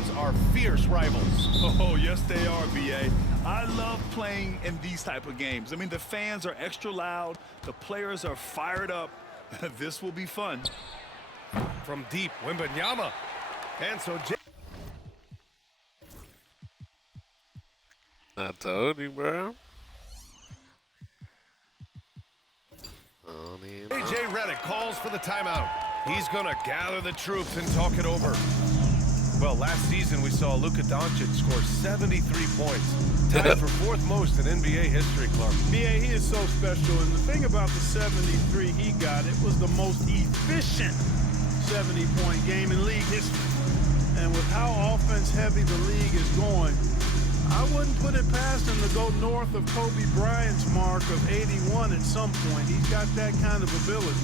teams are fierce rivals. Oh, yes, they are, B.A. I love playing in these type of games. I mean, the fans are extra loud. The players are fired up. This will be fun. From deep, Wembanyama. And so I told you, bro. J.J. Redick calls for the timeout. He's going to gather the troops and talk it over. Well, last season we saw Luka Doncic score 73 points. Tied for fourth most in NBA history, Clark. B.A., he is so special. And the thing about the 73 he got, it was the most efficient 70-point game in league history. And with how offense-heavy the league is going, I wouldn't put it past him to go north of Kobe Bryant's mark of 81 at some point. He's got that kind of ability.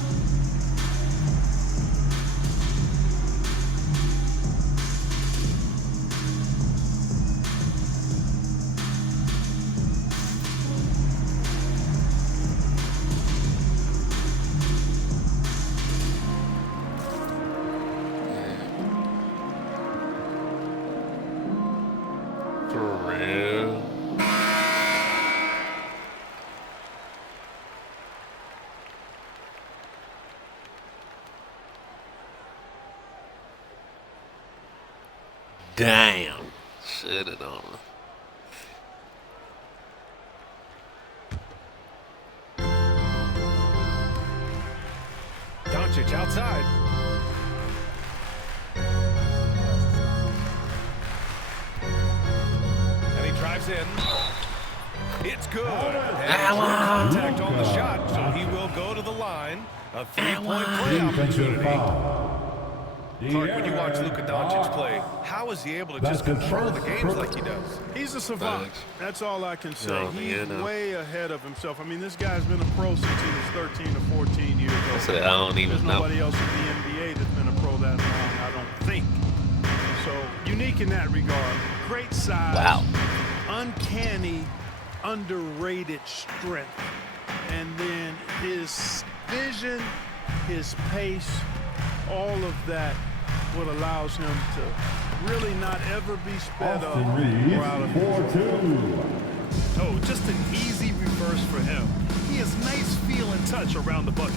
Damn. Shit it on her. Doncic outside. And he drives in. It's good. And contact on the shot, so he will go to the line. A three-point play opportunity. Clark, when you watch Luka Doncic play, how is he able to just control the games like he does? He's a savant. That's all I can say. Oh, He's way ahead of himself. I mean, this guy's been a pro since he was 13 or 14 years old. I said, I don't even There's know. nobody else in the NBA that's been a pro that long, I don't think. So, unique in that regard. Great size. Wow. Uncanny, underrated strength. And then his vision, his pace, all of that, what allows him to really not ever be sped up or out of control. Oh, just an easy reverse for him. He has nice feel and touch around the bucket.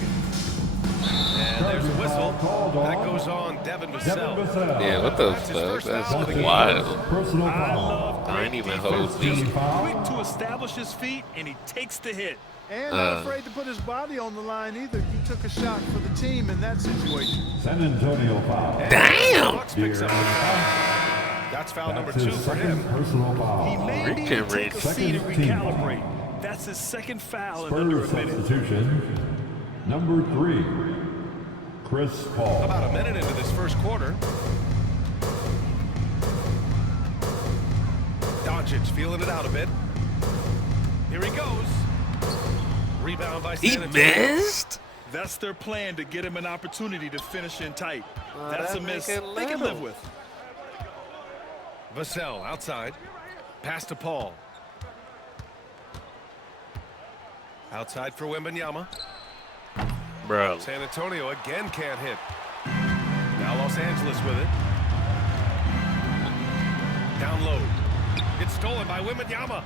And there's a whistle. That goes on Devin Vassell. Yeah, what the fuck? That's wild. I love I ain't even hold defense. these. Just quick to establish his feet, and he takes the hit. And not afraid to put his body on the line either. He took a shot for the team in that situation. San Antonio foul. Damn! That's foul number 2 for him. Personal foul. He may need to take a seat and recalibrate. That's his second foul in under a Spurs minute. substitution. Number 3, Chris Paul. About a minute into this first quarter. Doncic feeling it out a bit. Here he goes. Rebound by He San Antonio. missed? That's their plan, to get him an opportunity to finish in tight. Well, That's that a miss make it they can little. live with. Vassell outside. Pass to Paul. Outside for Wembanyama. Bro. San Antonio again can't hit. Now Los Angeles with it. Down low. It's stolen by Wembanyama.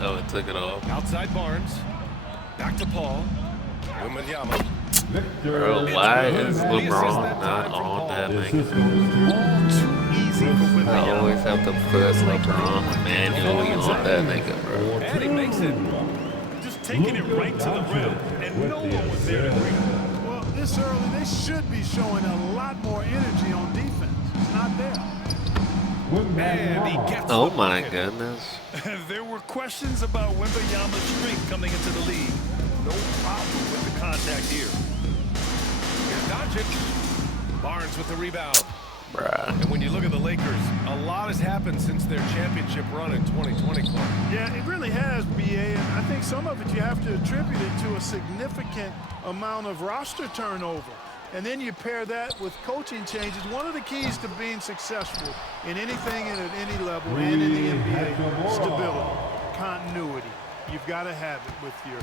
Oh, it took it off. Outside Barnes. Back to Paul. Wembanyama. Bro, why is LeBron not on that nigga? All too easy for I Wembanyama. always have to put LeBron manually on that nigga, bro. And he makes it. Just taking it right to the rim, and no one was there to greet him. Well, this early, they should be showing a lot more energy on defense. It's not there. And he gets Oh the my bucket. goodness. There were questions about Wembanyama's strength coming into the league. No problem with the contact here. Here's Doncic. Barnes with the rebound. Bruh. And when you look at the Lakers, a lot has happened since their championship run in 2020, Clark. Yeah, it really has, B.A., and I think some of it you have to attribute it to a significant amount of roster turnover. And then you pair that with coaching changes. One of the keys to being successful in anything and at any level and in the NBA, stability, continuity. You've got to have it with your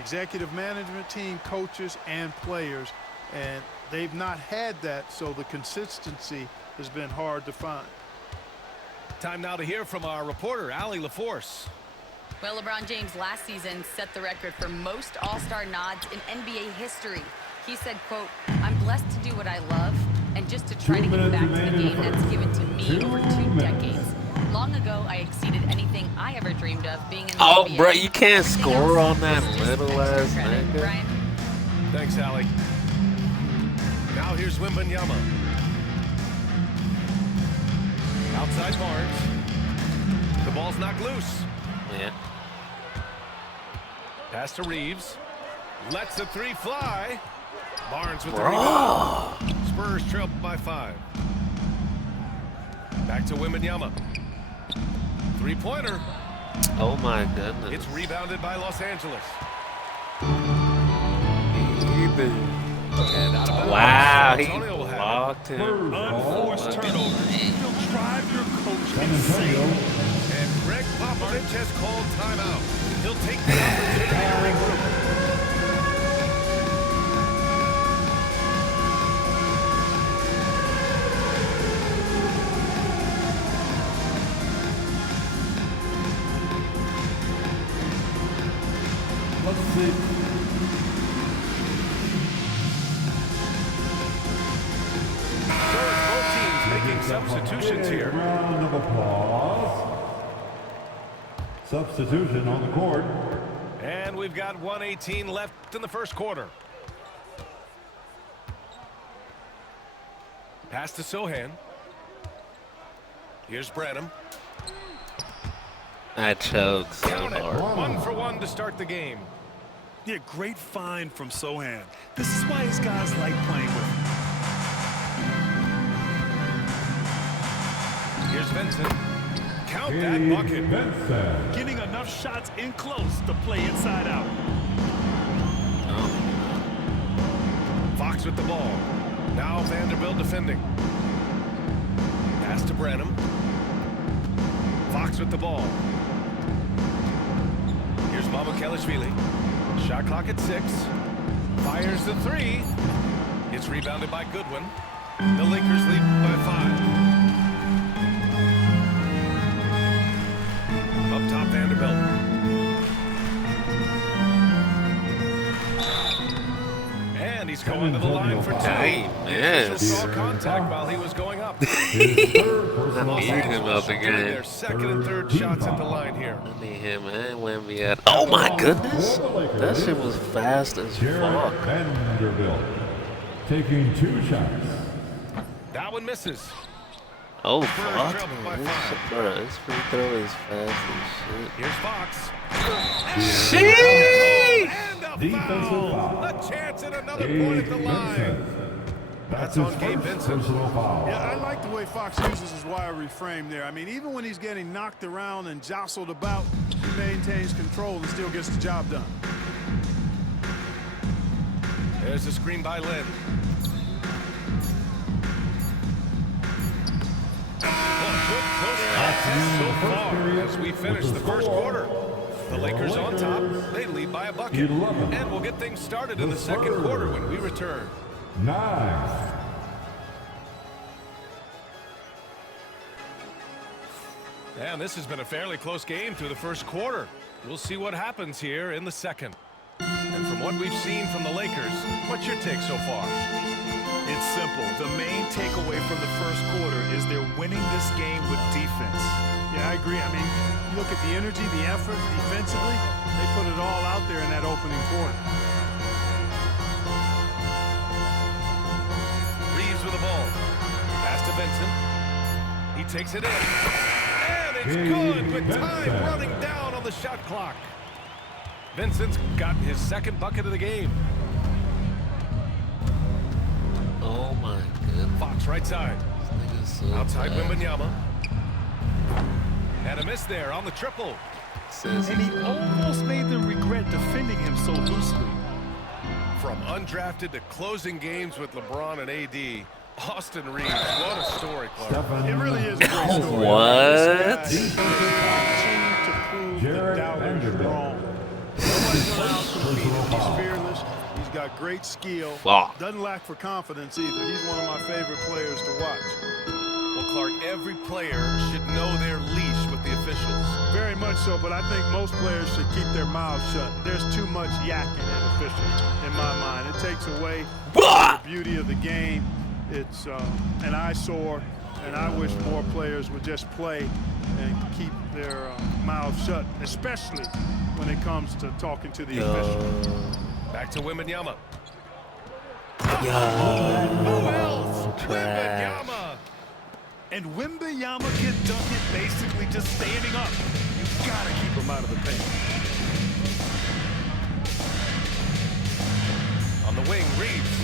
executive management team, coaches, and players. And they've not had that, so the consistency has been hard to find. Time now to hear from our reporter, Allie LaForce. Well, LeBron James last season set the record for most All-Star nods in NBA history. He said, quote, "I'm blessed to do what I love and just to try to give back to the game that's given to me over 2 decades. Long ago, I exceeded anything I ever dreamed of being in the Oh, NBA. bro, you can't score on that It's just little extra ass credit, nigga. Brian. Thanks, Allie. Now here's Wembanyama. Outside Barnes. The ball's knocked loose. Yeah. Pass to Reeves. Lets the 3 fly. Barnes with the rebound. Spurs trail by 5. Back to Wembanyama. 3-pointer. Oh my goodness. It's rebounded by Los Angeles. And out of bounds. Wow, he Antonio will have it. blocked him. Unforced turnovers. They'll drive your coach San Antonio. insane. And Greg Popovich has called timeout. He'll take the opportunity to regroup. Let's see. So it's both teams making substitutions Big here. round of applause. Substitution on the court. And we've got 1:18 left in the first quarter. Pass to Sohan. Here's Branham. I choked so Count it. hard. 1 for 1 to start the game. Yeah, great find from Sohan. This is why his guys like playing with him. Here's Vincent. Count that Gabe bucket. Vincent. Getting enough shots in close to play inside out. Fox with the ball. Now Vanderbilt defending. Pass to Branham. Fox with the ball. Here's Mamukelashvili. Shot clock at 6. Fires the 3. It's rebounded by Goodwin. The Lakers lead by 5. Up top, Vanderbilt. And he's going to the line for 2. Hey, Official yes. saw contact while he was going up. His third personal Need him foul. up Getting again. their second and third shots at the line here. I need him and Wemby at. Oh my goodness. That shit was fast as Jared fuck. Vanderbilt taking 2 shots. That one misses. Oh Spurs fuck. trail by This, 5. bro, this free throw is fast Here's Fox. as shit. Sheesh. And a Defensive foul. foul. A chance at another point Gabe at the line. Vincent. That's his on Gabe first Vincent. personal foul. Yeah, I like the way Fox uses his wiry frame there. I mean, even when he's getting knocked around and jostled about, he maintains control and still gets the job done. There's a screen by Lynn. Good close contest so far as we finish the first quarter. The Lakers on top. They lead by a bucket. 11. And we'll get things started in the second quarter when we return. 9. And this has been a fairly close game through the first quarter. We'll see what happens here in the second. And from what we've seen from the Lakers, what's your take so far? It's simple. The main takeaway from the first quarter is they're winning this game with defense. Yeah, I agree. I mean, you look at the energy, the effort defensively, they put it all out there in that opening quarter. Reeves with the ball. Pass to Vincent. He takes it in. And it's good with time running down on the shot clock. Vincent's got his second bucket of the game. Oh my goodness. Fox right side. This nigga's so Outside bad. Wembanyama. And a miss there on the triple. Says And he almost made them regret defending him so loosely. From undrafted to closing games with LeBron and AD, Austin Reeves, what a story, Clark. It really is a great story. What? This guy continues to prove the Jared doubters Vanderbilt. wrong. Nobody's allowed to compete him. He's fearless. He's got got great skill. Wow. Doesn't lack for confidence either. He's one of my favorite players to watch. Well, Clark, every player should know their leash with the officials. Very much so, but I think most players should keep their mouths shut. There's too much yakking at officials, in my mind. It takes away the beauty of the game. It's an eyesore, and I wish more players would just play and keep their mouths shut, especially when it comes to talking to the officials. Back to Wembanyama. Yo, Who else? trash. Wembanyama. And Wembanyama can dunk it basically just standing up. You've got to keep him out of the paint. On the wing, Reeves.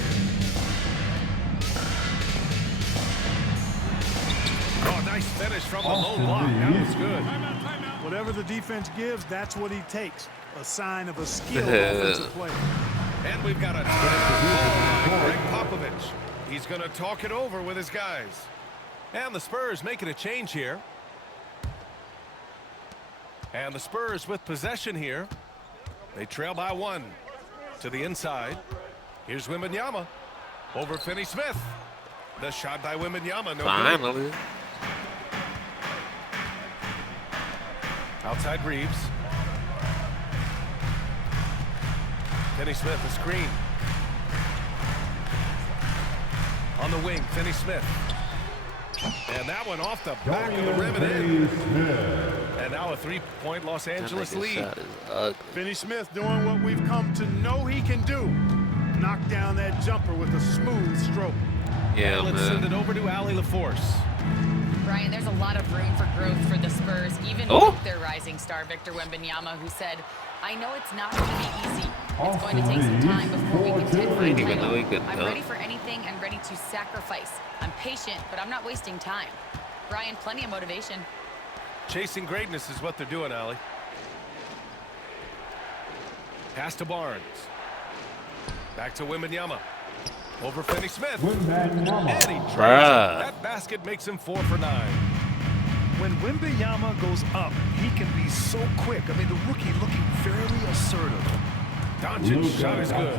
Oh, nice finish from the low block. That was good. Whatever the defense gives, that's what he takes. A sign of a skilled offensive player. And we've got a timeout call by Greg Popovich. He's going to talk it over with his guys. And the Spurs making a change here. And the Spurs with possession here. They trail by 1 to the inside. Here's Wembanyama over Finney-Smith. The shot by Wembanyama. No good. Finally. Outside Reeves. Finney-Smith, the screen. On the wing, Finney-Smith. And that one off the back of the rim and in. And now a 3-point Los Angeles That lead. shot is ugly. Finney-Smith doing what we've come to know he can do. Knock down that jumper with a smooth stroke. Yeah, Let's send it man. over to Allie LaForce. Brian, there's a lot of room for growth for the Spurs, even Oh. with their rising star, Victor Wembanyama, who said, I know it's not going to be easy. It's going to take some time before we contend for a Didn't even know he title. could I'm dunk. ready for anything and ready to sacrifice. I'm patient, but I'm not wasting time. Brian, plenty of motivation. Chasing greatness is what they're doing, Allie. Pass to Barnes. Back to Wembanyama. Over Finney-Smith. And he Wembanyama. Bruh. That basket makes him 4 for 9. When Wembanyama goes up, he can be so quick. I mean, the rookie looking very assertive. Doncic's shot is good.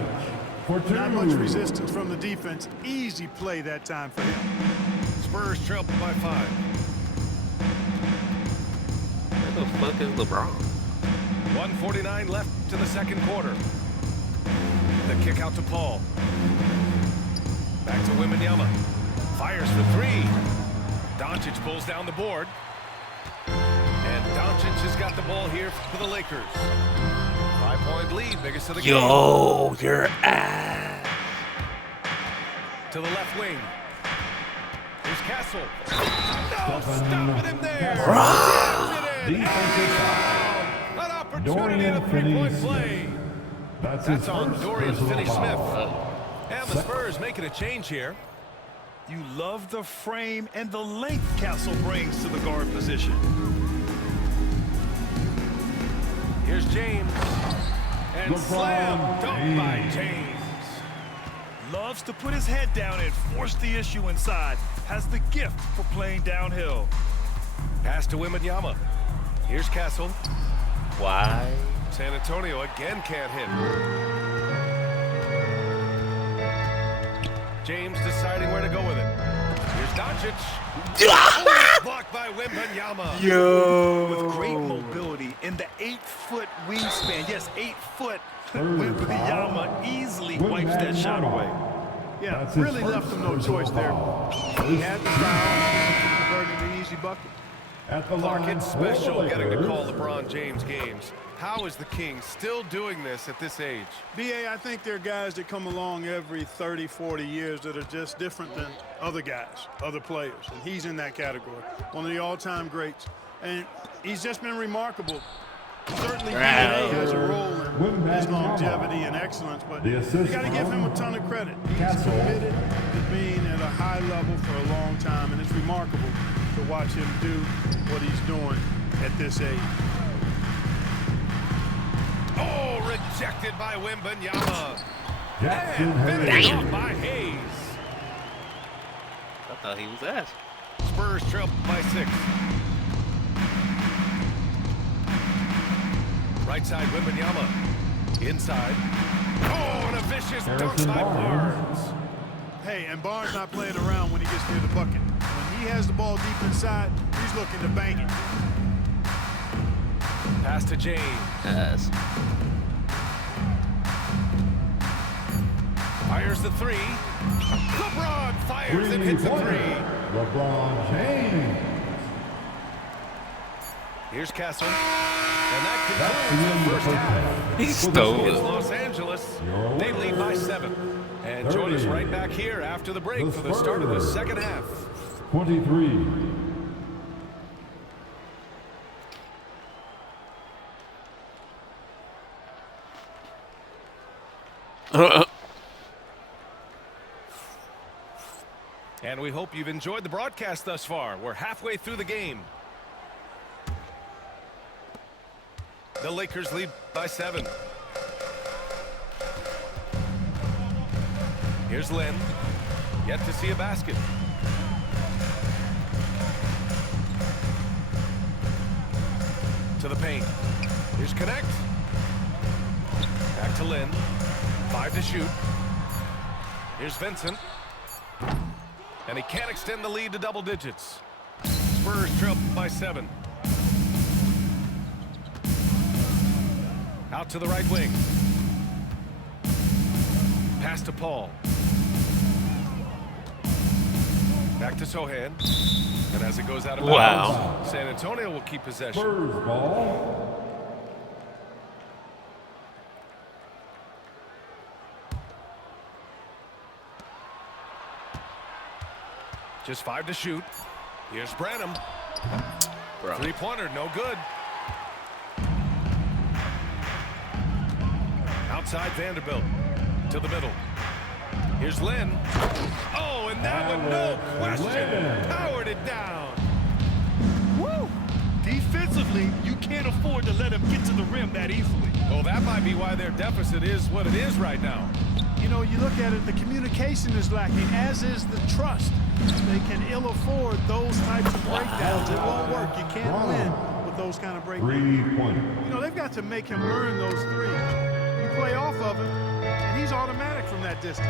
For two. Not much resistance from the defense. Easy play that time for him. Spurs trail by 5. Where the fuck is LeBron? 1:49 left to the second quarter. The kick out to Paul. Back to Wembanyama. Fires for 3. Doncic pulls down the board. And Doncic has got the ball here for the Lakers. 5-point lead, biggest of the game. Yo, your ass. To the left wing. Here's Castle. No, stopping him there. Defensive foul. An opportunity in a Dorian 3-point Finney-Smith. play. That's That's his on first Dorian personal Finney-Smith. foul. And the Spurs making a change here. You love the frame and the length Castle brings to the guard position. Here's James. And LeBron slam dunk by James. James. Loves to put his head down and force the issue inside. Has the gift for playing downhill. Pass to Wembanyama. Here's Castle. Why? San Antonio again can't hit. James deciding where to go with it. Here's Doncic. Blocked by Wembanyama. With great mobility in the 8-foot wingspan. Yes, 8 foot. Wembanyama easily wipes that shot away. Yeah, That's his really first left him no personal choice there. foul. He had the foul, converting the easy bucket. At the Clark, line it's for the special getting to Lakers. call LeBron James games. How is the King still doing this at this age? BA, I think there are guys that come along every 30, 40 years that are just different than other guys, other players, and he's in that category. One of the all-time greats, and he's just been remarkable. Certainly DNA has a role in his longevity and excellence, but The you assist got to give him a ton of credit. He's Castle. committed to being at a high level for a long time, and it's remarkable to watch him do what he's doing at this age. Oh, rejected by Wembanyama. Jackson And finished Hayes. off by Hayes. I thought he was ass. Spurs trail by 6. Right side, Wembanyama. Inside. Oh, and a vicious dunk by Barnes. Hey, and Barnes not playing around when he gets near the bucket. When he has the ball deep inside, he's looking to bang it. Pass to James. Yes. Fires the three. LeBron fires and hits the three. LeBron James. Here's Kessel. And that concludes the first half. He stole It's it. Los Angeles. They lead by 7. And join us right back here after the break for the start of the second half. 23. And we hope you've enjoyed the broadcast thus far. We're halfway through the game. The Lakers lead by 7. Here's Lynn. Yet to see a basket. To the paint. Here's Connect. Back to Lynn. 5 to shoot. Here's Vincent. And he can't extend the lead to double digits. Spurs trail by 7. Out to the right wing. Pass to Paul. Back to Sohan. And as it goes out of bounds, San Antonio will keep possession. Spurs ball. Just 5 to shoot. Here's Branham. Bro. Three-pointer, no good. Outside Vanderbilt. To the middle. Here's Lynn. Oh, and that one, no question. Powered it down. Woo! Defensively, you can't afford to let him get to the rim that easily. Well, that might be why their deficit is what it is right now. You know, you look at it, the communication is lacking, as is the trust. They can ill afford those types of breakdowns. It won't work. You can't win with those kind of breakdowns. 3-pointer. You know, they've got to make him learn those threes. You play off of him, and he's automatic from that distance.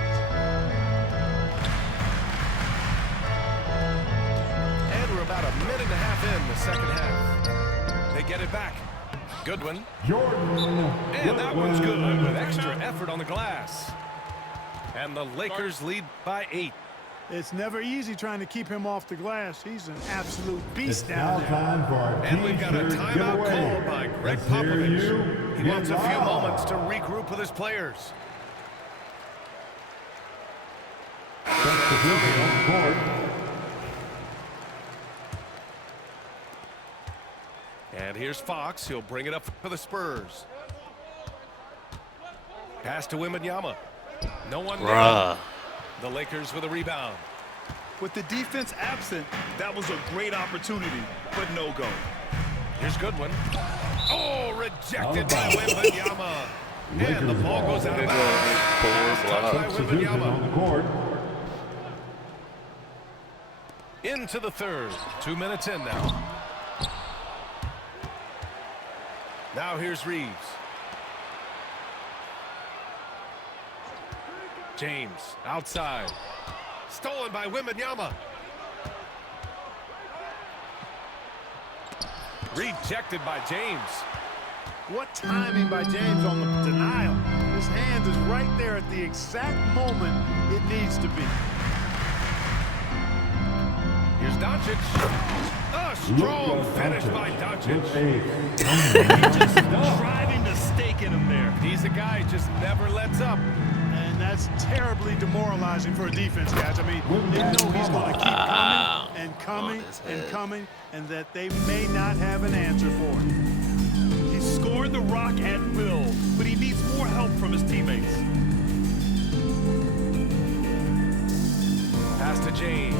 And we're about a minute and a half in the second half. They get it back. Goodwin. Jordan. And that one's good with extra effort on the glass. And the Lakers lead by 8. It's never easy trying to keep him off the glass. He's an absolute It's beast now down there. time for our And we've got a t-shirt timeout giveaway. call by Greg Let's hear you Popovich. He get wants a few loud. moments to regroup with his players. Substitution on court. And here's Fox. He'll bring it up for the Spurs. Pass to Wembanyama. No one there. Bruh. The Lakers with a rebound. With the defense absent, that was a great opportunity, but no go. Here's Goodwin. Oh, rejected by Wembanyama. And the ball goes out of bounds. Touched by Substitution on Wembanyama. the court. Into the third. 2 minutes in now. Now here's Reeves. James outside. Stolen by Wembanyama. Rejected by James. What timing by James on the denial. His hand is right there at the exact moment it needs to be. Here's Doncic. A strong Luka finish Doncic by Doncic. with a Driving the stake in him there. He's a guy who just never lets up. And that's terribly demoralizing for a defense, guys. I mean, they know he's going to keep coming and coming and coming, and that they may not have an answer for it. He scored the rock at will, but he needs more help from his teammates. Pass to James.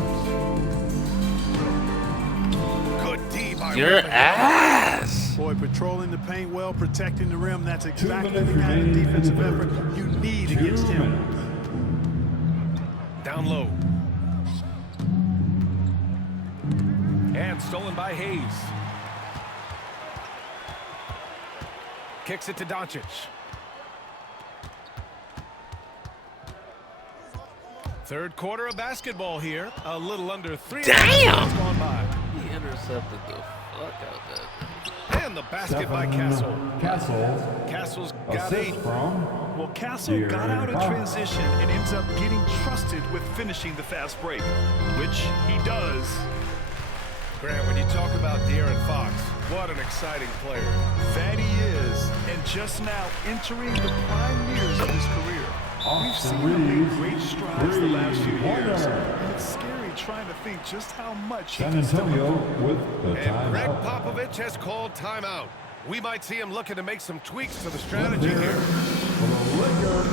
Good D by Your Wembanyama. ass. Boy, patrolling the paint well, protecting the rim, that's exactly the minutes kind of remaining in defensive the effort first. you need 2 against him. minutes. Down low. And stolen by Hayes. Kicks it to Doncic. Third quarter of basketball here. A little under 3 Damn! minutes gone by. He intercepted the fuck out that. And the basket by Castle. Castle. Castle's got Assist 8. from Well, Castle got out in transition and ends up getting trusted with finishing the fast break, which he does. Grant, when you talk about De'Aaron Fox, what an exciting player. That he is, and just now entering the prime years of his career. We've seen him make great strides the last few years, and it's scary trying to think just how much he San can still Antonio improve. with the And Greg timeout. Popovich has called timeout. We might see him looking to make some tweaks to the strategy here. For the Lakers.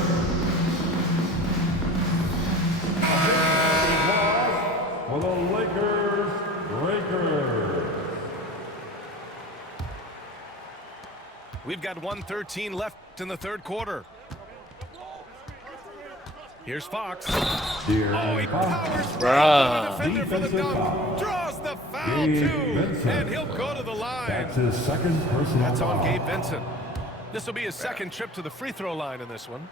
For the Lakers, Breakers. We've got 1:13 left in the third quarter. Here's Fox. Oh, he powers right Bruh. to the defender for the Defensive dunk. foul. Draws the foul, Gabe too. Vincent. And he'll go to the line. That's his second personal That's on foul. Gabe Vincent. This will be his second trip to the free throw line in this one.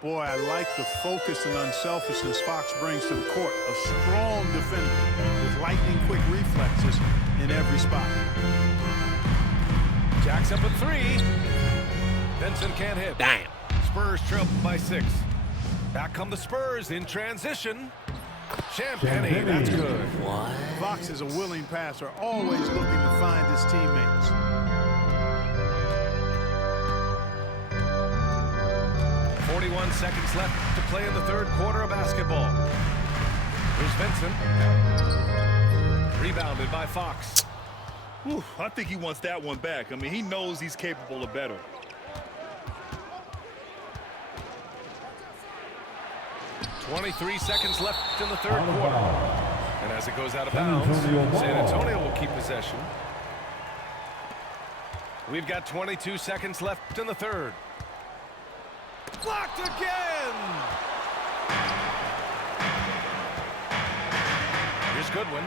Boy, I like the focus and unselfishness Fox brings to the court. A strong defender with lightning-quick reflexes in every spot. Jacks up at 3. Vincent can't hit. Damn. Spurs trail by 6. Back come the Spurs in transition. Champagny, that's good. What? Fox is a willing passer, always looking to find his teammates. .41 seconds left to play in the third quarter of basketball. Here's Vincent. Rebounded by Fox. Whew, I think he wants that one back. I mean, he knows he's capable of better. .23 seconds left in the third Out of quarter. bounds. And as it goes out of San bounds, Antonio ball. San Antonio will keep possession. We've got 22 seconds left in the third. Blocked again! Here's Goodwin.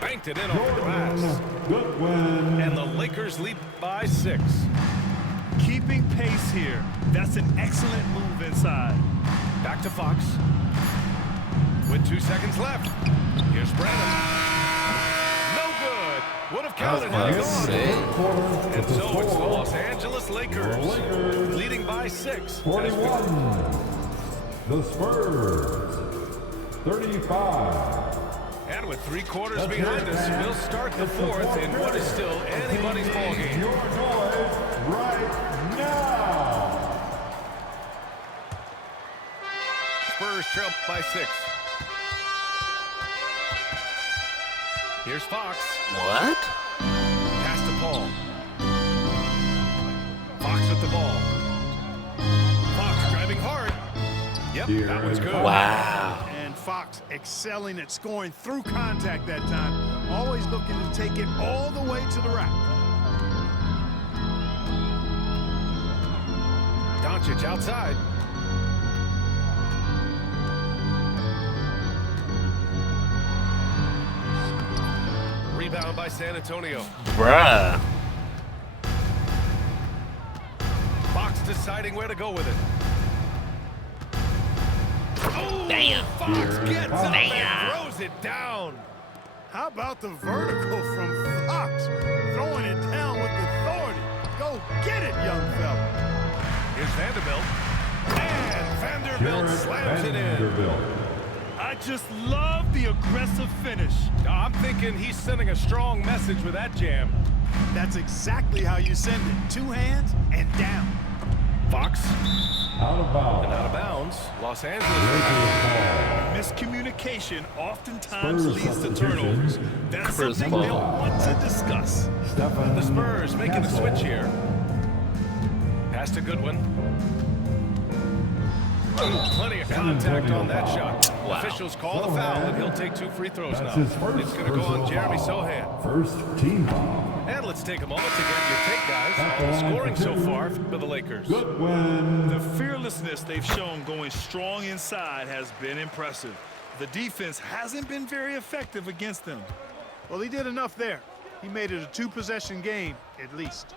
Banked it in off the glass. Goodwin. And the Lakers lead by 6. Keeping pace here. That's an excellent move inside. Back to Fox. With 2 seconds left. Here's Branham. No good. Would have counted had he gone. Sick. Quarter And with the so it's the score. Los Angeles Lakers, Lakers. leading by 6. 41. The Spurs. 35. And with 3 quarters That's behind it, us, man. we'll start the It's the fourth fourth in what is period. still anybody's ball game. Your noise right now. Spurs trail by 6. Here's Fox. What? Pass to Paul. Fox with the ball. Fox driving hard. Yep, that was good. Wow. And Fox excelling at scoring through contact that time. Always looking to take it all the way to the rack. Doncic outside. Rebound by San Antonio. Bruh. Fox deciding where to go with it. Oh, Damn. Fox gets up Damn. and throws it down. How about the vertical from Fox? Throwing it down with authority. Go get it, young fella. Here's Vanderbilt. And Vanderbilt Jared slams it in. Vanderbilt. I just love the aggressive finish. I'm thinking he's sending a strong message with that jam. That's exactly how you send it. 2 hands and down. Fox Out of and bounds. out of bounds. Los Angeles. Lakers ball. Miscommunication oftentimes Spurs leads to substitution. turnovers. That's Chris something Paul. they'll want to discuss. Stephen The Spurs making a Castle. switch here. Pass to Goodwin. Plenty of contact on that shot. Wow. Officials call the foul, and he'll take 2 free throws That's now. his first It's going to go on personal Jeremy foul. Sohan. First team foul. And let's take a moment to get your take, guys, At on the the line scoring for so 2. far for the Lakers. Goodwin. The fearlessness they've shown going strong inside has been impressive. The defense hasn't been very effective against them. Well, he did enough there. He made it a 2-possession game, at least.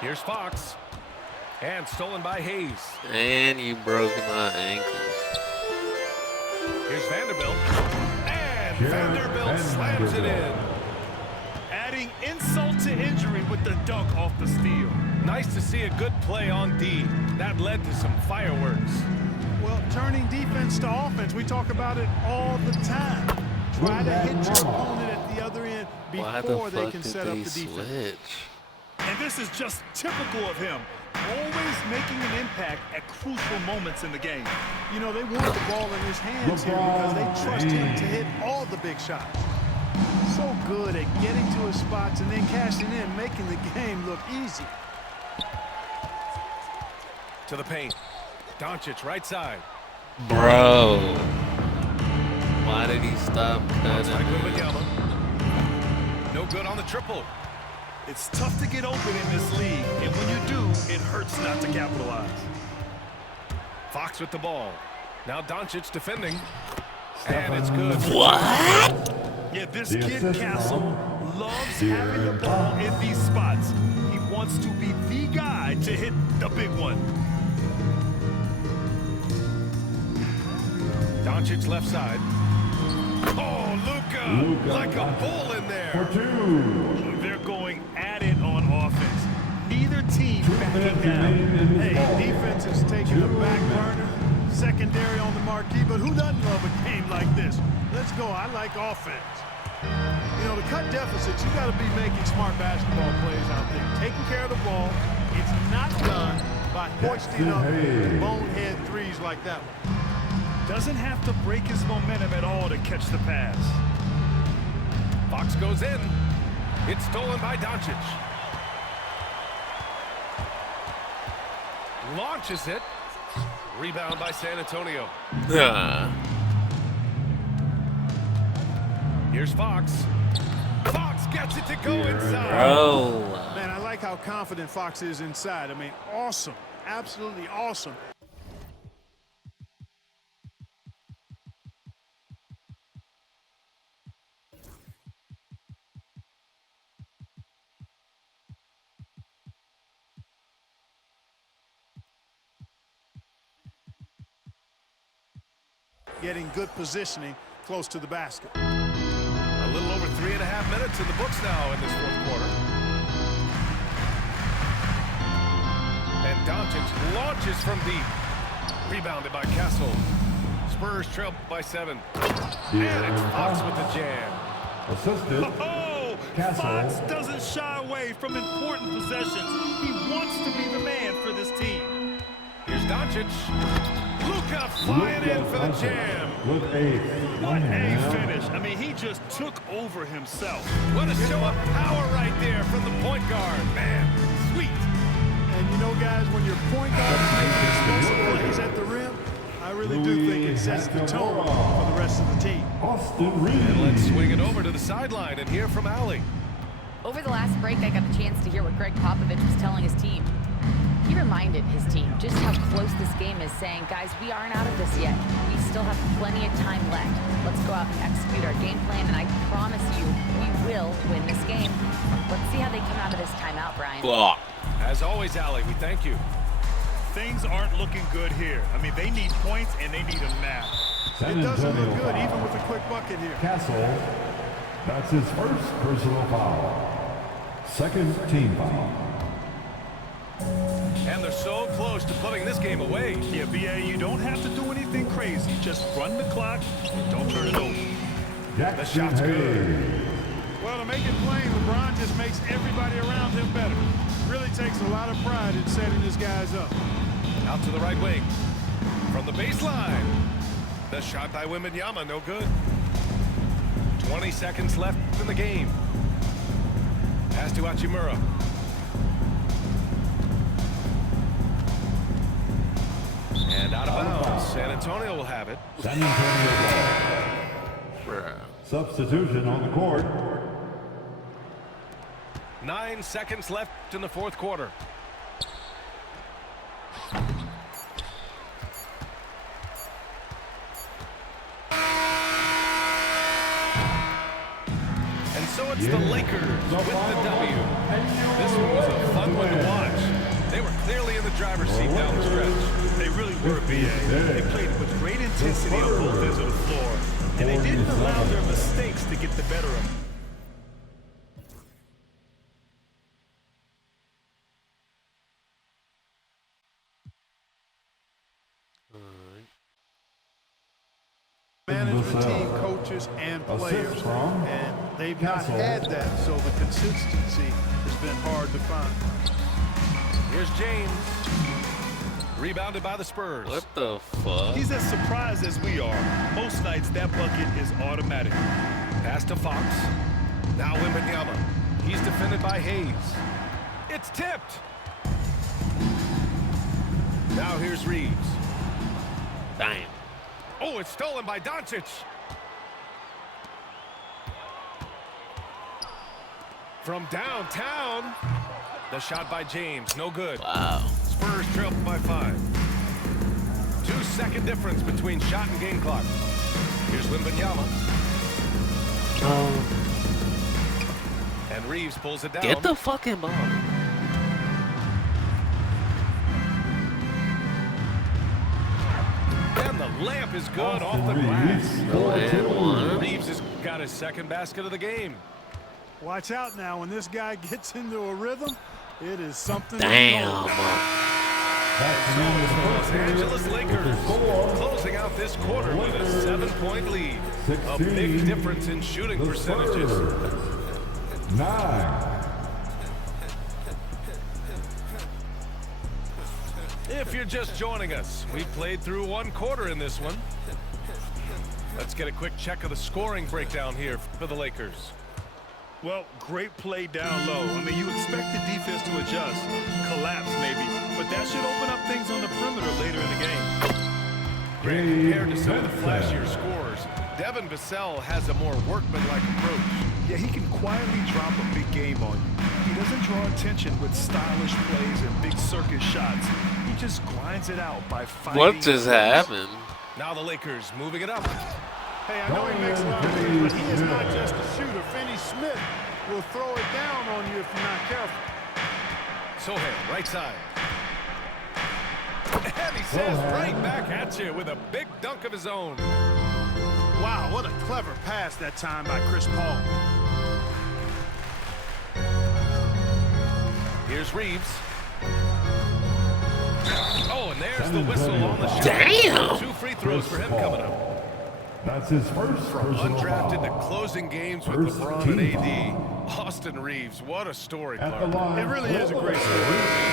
Here's Fox. And stolen by Hayes. And you broke my ankles. Here's Vanderbilt. And Vanderbilt slams it in. Adding insult to injury with the dunk off the steal. Nice to see a good play on D. That led to some fireworks. Well, turning defense to offense, we talk about it all the time. Try to hit your opponent at the other end before they can set up the defense. Switch? And this is just typical of him. Always making an impact at crucial moments in the game. You know, they want the ball in his hands here because they trust him to hit all the big shots. So good at getting to his spots and then cashing in, making the game look easy. To the paint. Doncic right side. Bro. Why did he stop cutting? Like Wembanyama. No good on the triple. It's tough to get open in this league, and when you do, it hurts not to capitalize. Fox with the ball. Now Doncic defending. And it's good. What? Yeah, this kid Castle loves having the ball in these spots. He wants to be the guy to hit the big one. Doncic left side. Oh, Luka like a bull in there. For two. They're going at it on offense. Neither team backing down. Hey, defense is taking the back burner. Secondary on the marquee, but who doesn't love a game like this? Let's go. I like offense. You know, to cut deficits, you got to be making smart basketball plays out there. Taking care of the ball. It's not done by hoisting up bonehead threes like that one. Doesn't have to break his momentum at all to catch the pass. Fox goes in. It's stolen by Doncic. Launches it. Rebound by San Antonio. Here's Fox. Fox gets it to go inside. Bro. Man, I like how confident Fox is inside. I mean, awesome. Absolutely awesome. Getting good positioning close to the basket. A little over 3.5 minutes in the books now in this fourth quarter. And Doncic launches from deep. Rebounded by Castle. Spurs trail by 7. And it's Fox with the jam. Assisted. Oh, Castle. Fox doesn't shy away from important possessions. He wants to be the man for this team. Here's Doncic. Luka flying in for the jam. With a What a finish. I mean, he just took over himself. What a show of power right there from the point guard. Man, sweet. And you know, guys, when your point guard is making explosive plays at the rim, I really do think it sets the tone for the rest of the team. Austin Reed. And let's swing it over to the sideline and hear from Allie. Over the last break, I got the chance to hear what Greg Popovich was telling his team. He reminded his team just how close this game is, saying, guys, we aren't out of this yet. We still have plenty of time left. Let's go out and execute our game plan, and I promise you, we will win this game. Let's see how they come out of this timeout, Brian. As always, Allie, we thank you. Things aren't looking good here. I mean, they need points, and they need them now. It doesn't look good, even with a quick bucket here. Castle. That's his first personal foul. Second team foul. And they're so close to putting this game away. Yeah, BA, you don't have to do anything crazy. Just run the clock and don't turn it over. The shot's good. Well, to make it plain, LeBron just makes everybody around him better. Really takes a lot of pride in setting his guys up. Out to the right wing. From the baseline. The shot by Wembanyama, no good. 20 seconds left in the game. Pass to Hachimura. And out of bounds. San Antonio will have it. San Antonio. Substitution on the court. 9 seconds left in the fourth quarter. So it's the Lakers with the W. This one was a fun one to watch. They were were clearly in the driver's seat down the stretch. They really were, B.A. They played with great intensity on both ends of the floor, and they didn't allow their mistakes to get the better of them. Management team, coaches, and players, and they've not had that, so the consistency has been hard to find. Here's James. Rebounded by the Spurs. What the fuck? He's as surprised as we are. Most nights, that bucket is automatic. Pass to Fox. Now Wembanyama. He's defended by Hayes. It's tipped. Now here's Reeves. Damn. Oh, it's stolen by Doncic. From downtown. The shot by James. No good. Wow. Spurs trail by 5. 2-second difference between shot and game clock. Here's Wembanyama. Oh. And Reeves pulls it down. Get the fucking ball. And the layup is good off the glass. Go ahead, one. Reeves has got his second basket of the game. Watch out now. When this guy gets into a rhythm, it is something. Damn. Los Angeles Lakers closing out this quarter with a 7-point lead. A big difference in shooting percentages. 9. If you're just joining us, we've played through one quarter in this one. Let's get a quick check of the scoring breakdown here for the Lakers. Well, great play down low. I mean, you expect the defense to adjust, collapse maybe, but that should open up things on the perimeter later in the game. Great, compared to some of the flashier scores, Devin Vassell has a more workmanlike approach. Yeah, he can quietly drop a big game on you. He doesn't draw attention with stylish plays and big circus shots. He just grinds it out by fighting. What just happened? Now the Lakers moving it up. Hey, I know he makes a lot of things, but he is not just a shooter. Finney Smith will throw it down on you if you're not careful. Sohan, right side. And he says right back at you with a big dunk of his own. Wow, what a clever pass that time by Chris Paul. Here's Reeves. Oh, and there's the whistle on the shot. Damn. 2 free throws for him coming up. That's his first personal Undrafted to foul. closing games with First LeBron team and AD. Austin Reeves, what a story, At the Clark. line. It really is a great story.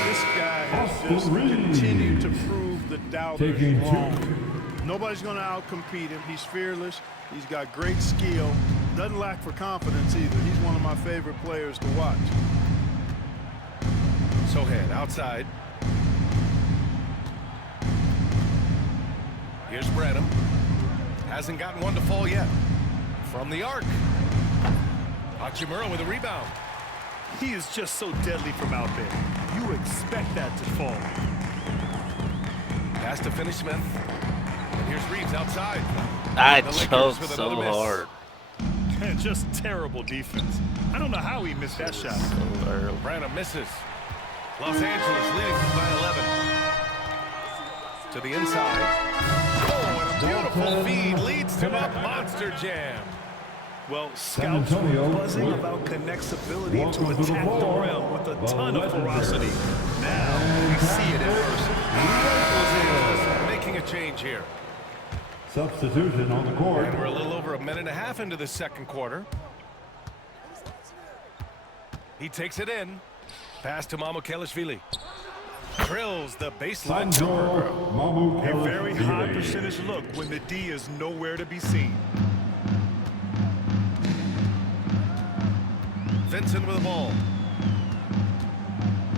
This guy has just continued to prove the doubters Taking wrong. Nobody's going to outcompete him. He's fearless. He's got great skill. Doesn't lack for confidence either. He's one of my favorite players to watch. Sohan outside. Here's Branham. Hasn't gotten one to fall yet. From the arc. Hachimura with a rebound. He is just so deadly from out there. You expect that to fall. Pass to Finney Smith. And here's Reeves outside. I The Lakers choked with so another miss. hard. Just terrible defense. I don't know how he missed that shot. So early. Branham misses. Los Angeles leading by 11. To the inside. Oh, and a beautiful feed leads to a monster jam. Well, scouts were buzzing about Connect's ability to attack the rim with a ton of ferocity. Now we see it in person. Los Angeles making a change here. Substitution on the court. And we're a little over a minute and a half into the second quarter. He takes it in. Pass to Mamukelashvili. Drills the baseline jumper. A very high percentage look when the D is nowhere to be seen. Vincent with the ball.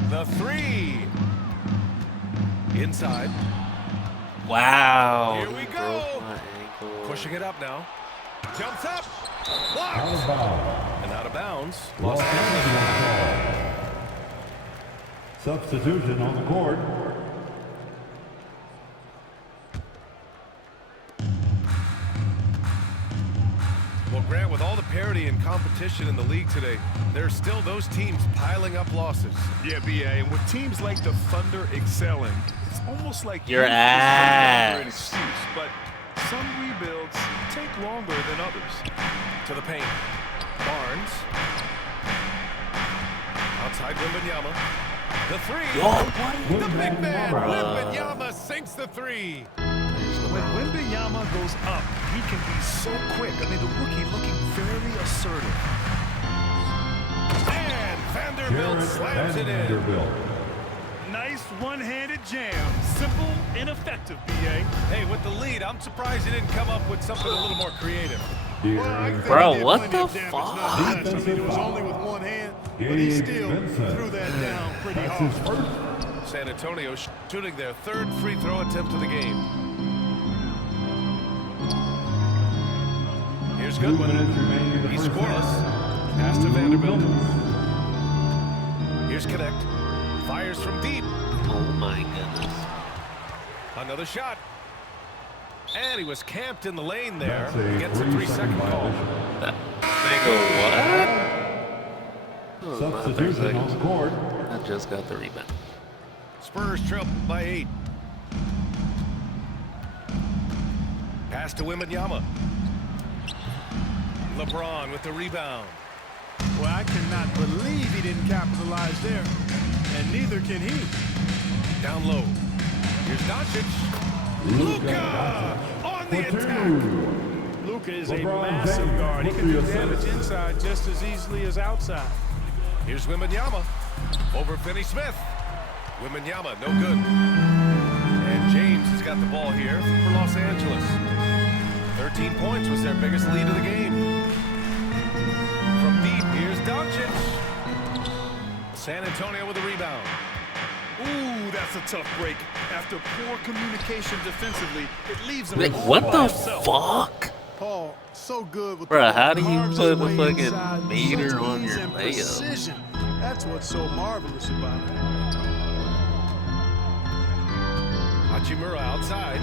The three. Inside. Wow. Here we he go. broke my ankle. Pushing it up now. Jumps up. Out Blocked. of bounds. And out of bounds. Los Los Angeles. Angeles. Substitution on the court. Well, Graham Grant, with all the parity and competition in the league today, there's still those teams piling up losses. Yeah, BA, and with teams like the Thunder excelling, it's almost like Your youth is ass. no longer an excuse, but some rebuilds take longer than others. To the paint. Barnes. Outside Wembanyama. The three. The big man. Wembanyama sinks the three. When Wembanyama goes up, he can be so quick. I mean, the rookie looking very assertive. And Vanderbilt slams it in. Nice one-handed jam. Simple and effective, BA. Hey, with the lead, I'm surprised he didn't come up with something a little more creative. Well, I think Bro, he did what plenty the of damage fuck? nonetheless. I mean, it was only with one hand, but he still threw that down pretty hard. San Antonio shooting their third free throw attempt of the game. Here's Goodwin. He's scoreless. Pass to Vanderbilt. Here's Connect. Fires from deep. Oh my goodness. Another shot. And he was camped in the lane there. Gets a 3-second call. What? Substitution on the court. I just got the rebound. Spurs trail by 8. Pass to Wembanyama. LeBron with the rebound. Well, I cannot believe he didn't capitalize there, and neither can he. Down low. Here's Doncic. Luka on the attack. Luka is a massive guard. He can do damage inside just as easily as outside. Here's Wembanyama over Finney Smith. Wembanyama, no good. And James has got the ball here for Los Angeles. 13 points was their biggest lead of the game. From deep, here's Doncic. San Antonio with a rebound. Ooh, that's a tough break. After poor communication defensively, it leaves him Like, all what by the himself. fuck? Paul, so good with Bruh, the how do you carves put his the way fucking inside, meter such on ease your and layup? precision. That's what's so marvelous about it. Hachimura outside.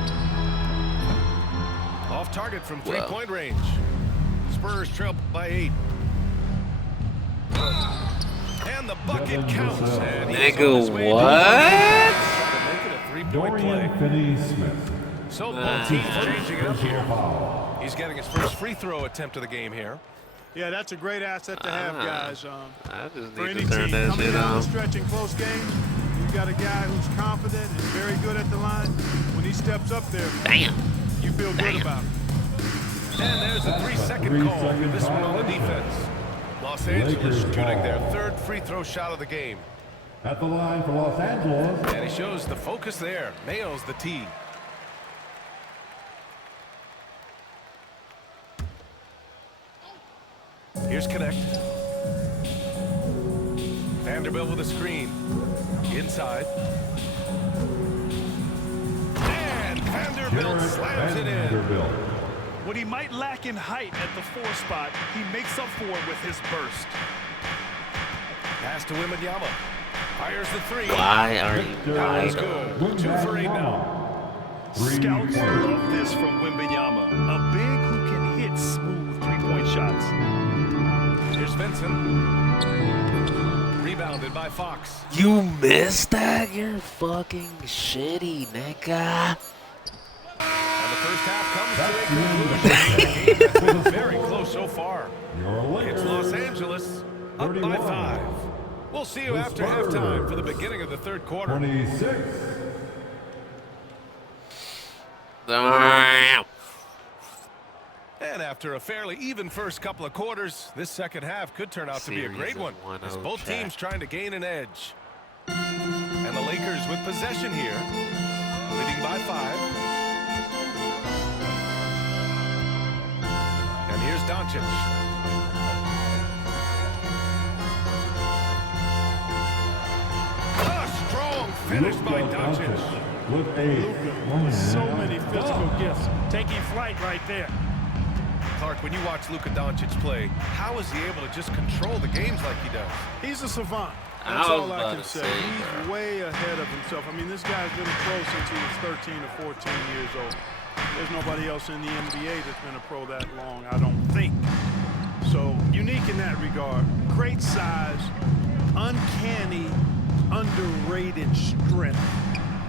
Off target from three-point range. Spurs trail by 8. And the bucket counts. And he's on his way to Nigga, make it a three-point play. Dorian Finney-Smith. So both teams changing it up here. He's getting his first free throw attempt of the game here. Yeah, that's a great asset to have, guys. I just For need any to turn team that coming shit down the on. stretch in close games, you've got a guy who's confident and very good at the line. When he steps up there, Damn. you feel good about it. And there's a 3-second call for this one on the defense. Los Angeles shooting their third free throw shot of the game. At the line for Los Angeles. And he shows the focus there. Nails the tee. Here's Connect. Vanderbilt with a screen. Inside. And Vanderbilt slams it in. What he might lack in height at the 4 spot, he makes up for it with his burst. Pass to Wembanyama. Fires the 3. Why are you That's wide? good. 2 for 8 now. Scouts love this from Wembanyama, a big who can hit smooth 3-point shots. Here's Vincent. Rebounded by Fox. You missed that? You're fucking shitty, nigga. And the first half comes to a conclusion. A game that's been very close so far. It's Los Angeles up by 5. We'll see you after halftime for the beginning of the third quarter. 26. Damn. And after a fairly even first couple of quarters, this second half could turn out to be a great one, as both teams trying to gain an edge. And the Lakers with possession here, leading by 5. And here's Doncic. A strong finish by Doncic. With Luka, so many physical gifts, taking flight right there. Clark, when you watch Luka Doncic play, how is he able to just control the games like he does? He's a savant. I That's was all I about can to say. say, He's bro. way ahead of himself. I mean, this guy's been a pro since he was 13 or 14 years old. There's nobody else in the NBA that's been a pro that long, I don't think. in that regard. Great size, uncanny, underrated strength.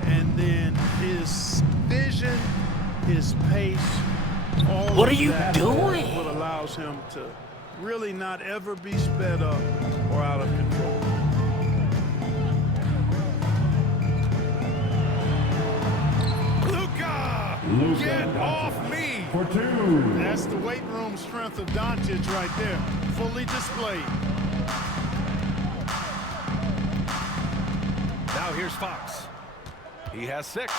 And then his vision, his pace, all What are of you that doing? is what allows him to really not ever be sped up or out of control. Luka! Get off me! For 2. That's the weight room strength of Doncic right there, fully displayed. Now here's Fox. He has 6.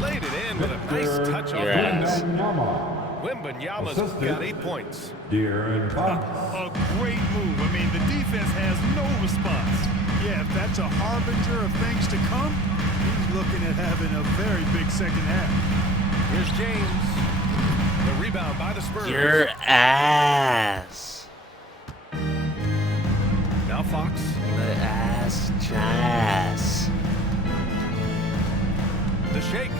Laid it in with a nice touch on the Yes. Wembanyama's got 8 points. De'Aaron Fox. A great move. I mean, the defense has no response. Yeah, if that's a harbinger of things to come, he's looking at having a very big second half. Here's James. The rebound by the Spurs. Your ass. Now Fox. The ass jazz. The shake.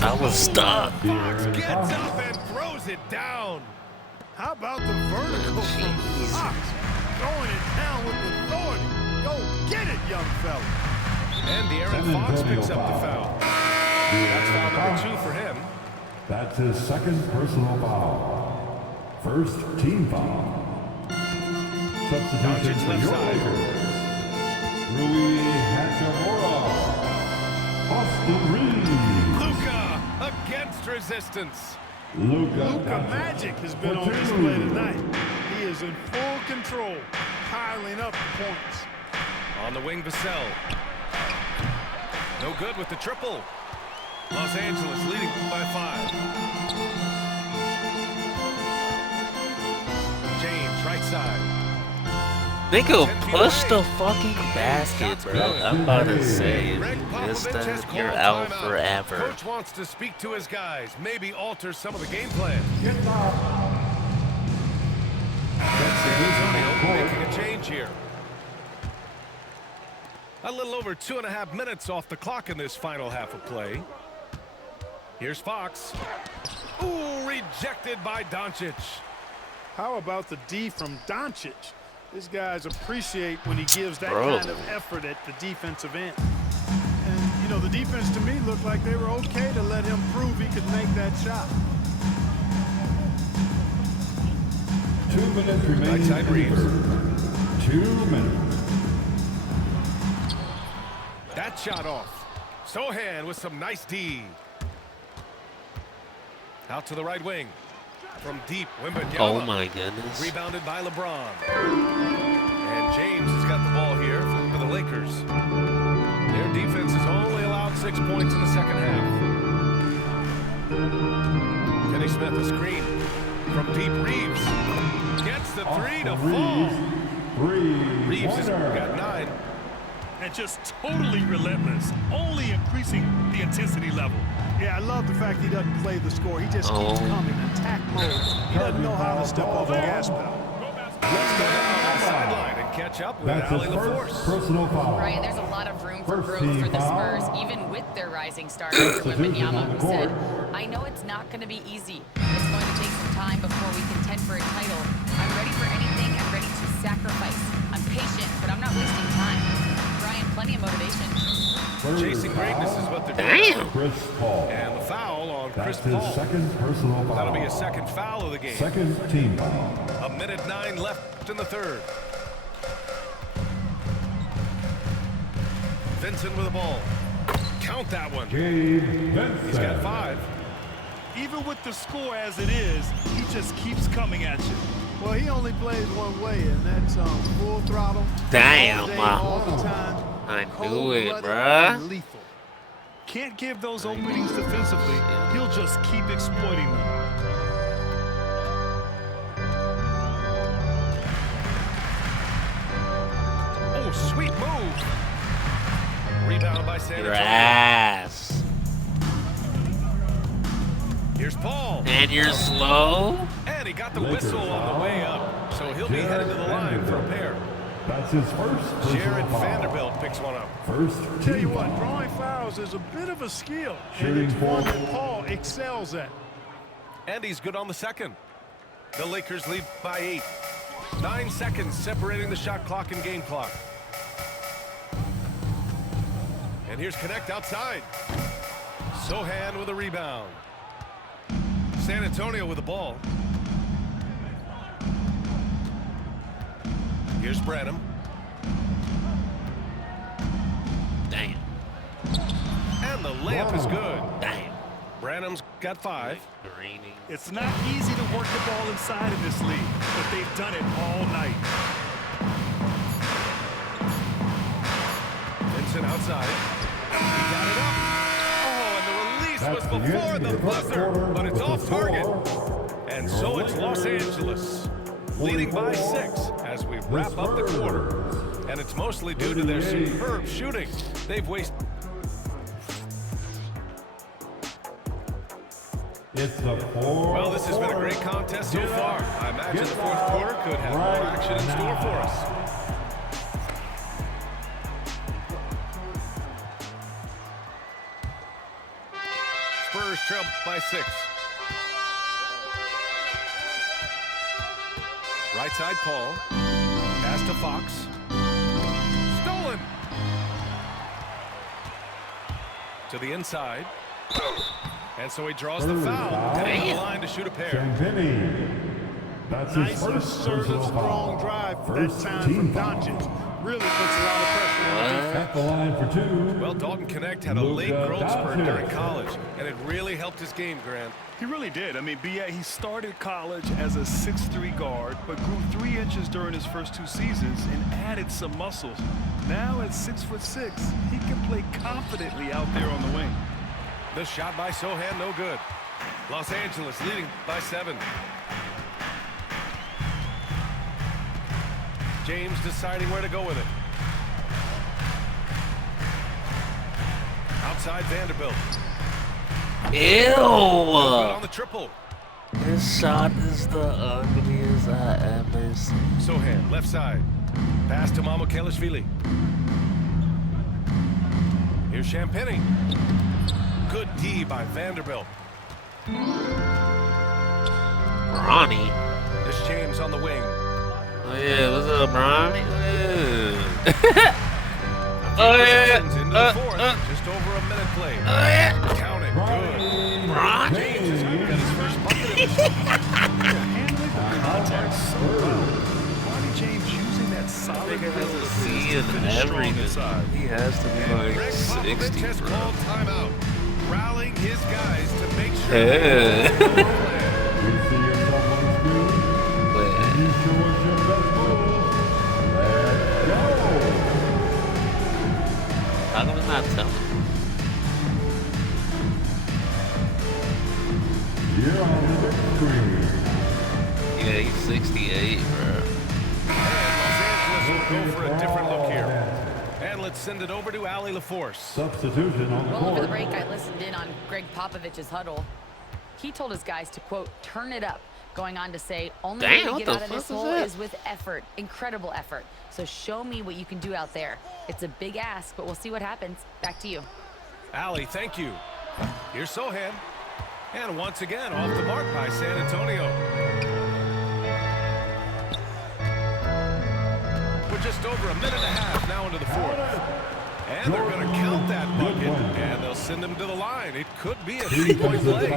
I was stuck. Fox gets up and throws it down. How about the vertical from Fox? Throwing it down with authority. Go get it, young fella. And De'Aaron Fox picks up the foul. That's foul number 2 for him. That's his second personal foul. First team foul. Substitution Doncic for left your side. Lakers. Rui Hachimura. Austin Reeves. Luka against resistance. Luka Magic has been on display tonight. He is in full control, piling up the points. On the wing, Vassell. No good with the triple. Los Angeles leading by 5. James, right side. Nigga, push the fucking basket, bro. I'm about to say, Greg this Popovich has time you're called out timeout. forever. Coach wants to speak to his guys, maybe alter some of the game plan. Making a change here. A little over 2.5 minutes off the clock in this final half of play. Here's Fox. Ooh, rejected by Doncic. How about the D from Doncic? These guys appreciate when he gives that Bro. kind of effort at the defensive end. And, you know, the defense to me looked like they were okay to let him prove he could make that shot. 2 minutes remaining. Right side, Reeves. 2 minutes. That shot off. Sohan with some nice D. Out to the right wing. From deep, Wembanyama. Oh my goodness. Rebounded by LeBron. And James has got the ball here for the Lakers. Their defense has only allowed 6 points in the second half. Kenny Smith, a screen. From deep, Reeves. Gets the 3 to fall. Reeves has got 9. And just totally relentless, only increasing the intensity level. Yeah, I love the fact he doesn't play the score. He just keeps coming, attack mode. He doesn't know how to step over the gas pedal. Let's go down the sideline and catch up with That's his Ali first LaForce. personal foul. Brian, there's a lot of room for First growth team for the foul. Spurs, even with their rising star Victor Substitution Wembanyama, on the who said, court. I know it's not going to be easy. It's going to take some time before we contend for a title. I'm ready for anything. I'm ready to sacrifice. I'm patient, but I'm not wasting time. Brian, plenty of motivation. Chasing greatness is what they're doing. Damn. Chris Paul. And the foul on Chris That's his Paul. second personal foul. That'll be his second foul of the game. Second team foul. 1:09 left in the third. Vincent with the ball. Count that one. Gabe He's got Vincent. 5. Even with the score as it is, he just keeps coming at you. Well, he only plays one way, and that's full throttle. Damn, All day, man. all the time. I knew it, Cold-blooded bruh. and lethal. Can't give those openings defensively. He'll just keep exploiting them. Oh, sweet move. Rebound by San Your Antonio. ass. Here's Paul. And you're slow? And he got the Lakers whistle on the foul. way up. So he'll be headed to the line for a pair. That's his first personal Jared foul. Vanderbilt picks one up. First Tell you team what, foul. drawing fouls is a bit of a skill, Shooting and it's one four. that Paul excels at. And he's good on the second. The Lakers lead by 8. 9 seconds separating the shot clock and game clock. And here's Connect outside. Sohan with a rebound. San Antonio with the ball. Here's Branham. Damn. And the layup is good. Damn. Branham's got 5. Greening. It's not easy to work the ball inside in this league, but they've done it all night. Vincent outside. He got it up. Oh, and the release was before the buzzer, but it's off target. And so it's Los Angeles, leading by 6 as we wrap up the quarter. And it's mostly due to their superb shooting. They've wasted. Well, this has been a great contest so far. I imagine the fourth quarter could have more action in store for us. Spurs trail by 6. Right side, Paul. Pass to Fox. Stolen. To the inside. And so he draws the foul. Down the line to shoot a pair. That's Nice assertive, strong drive that time from Doncic. Really puts a lot of pressure on the defense. At the line for 2. Well, Dalton Connect had a late growth spurt during college, and it really helped his game, Grant. He really did. I mean, he started college as a 6'3" guard, but grew 3 inches during his first 2 seasons and added some muscles. Now at 6'6", he can play confidently out there on the wing. The shot by Sohan, no good. Los Angeles leading by 7. James deciding where to go with it. Outside Vanderbilt. Ew! On the triple. This shot is the ugliest I ever seen. Sohan, left side. Pass to Mamukelashvili. Here's Champagny. Good D by Vanderbilt. Ronnie. There's James on the wing. Oh yeah, what's up, Ronnie? Oh yeah. Into the fourth. Just over a minute played. Oh yeah. Count it. Good. Ronnie. James has got his first bucket of this. Handling the contact so well. Ronnie James using that solid Nigga has a build C to in finish strong everything. inside. He has to be like Greg Popovich 60, has bro. called timeout, rallying his guys to make sure. Yeah. You see yourself on screen? You show us your best moves. Let's go. How come it's not telling? You're on the big screen. Yeah, he's 68, bro. And Los Angeles will go for a different look here. And let's send it over to Allie LaForce. Substitution on the Well, over the court. break, I listened in on Greg Popovich's huddle. He told his guys to, quote, turn it up, going on to say, only way Damn, to what get the out of this fuck is hole that? is with effort, incredible effort. So show me what you can do out there. It's a big ask, but we'll see what happens. Back to you. Allie, thank you. Here's Sohan. And once again, off the mark by San Antonio. We're just over a minute and a half now into the fourth. And they're going to count that bucket, and they'll send him to the line. It could be a 3-point play.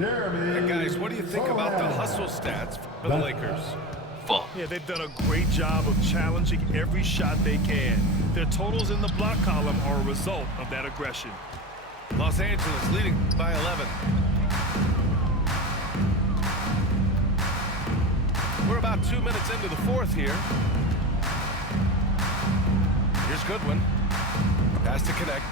And guys, what do you think about the hustle stats for the Lakers? Fuck. Yeah, they've done a great job of challenging every shot they can. Their totals in the block column are a result of that aggression. Los Angeles leading by 11. We're about 2 minutes into the fourth here. Here's Goodwin. Pass to Connect.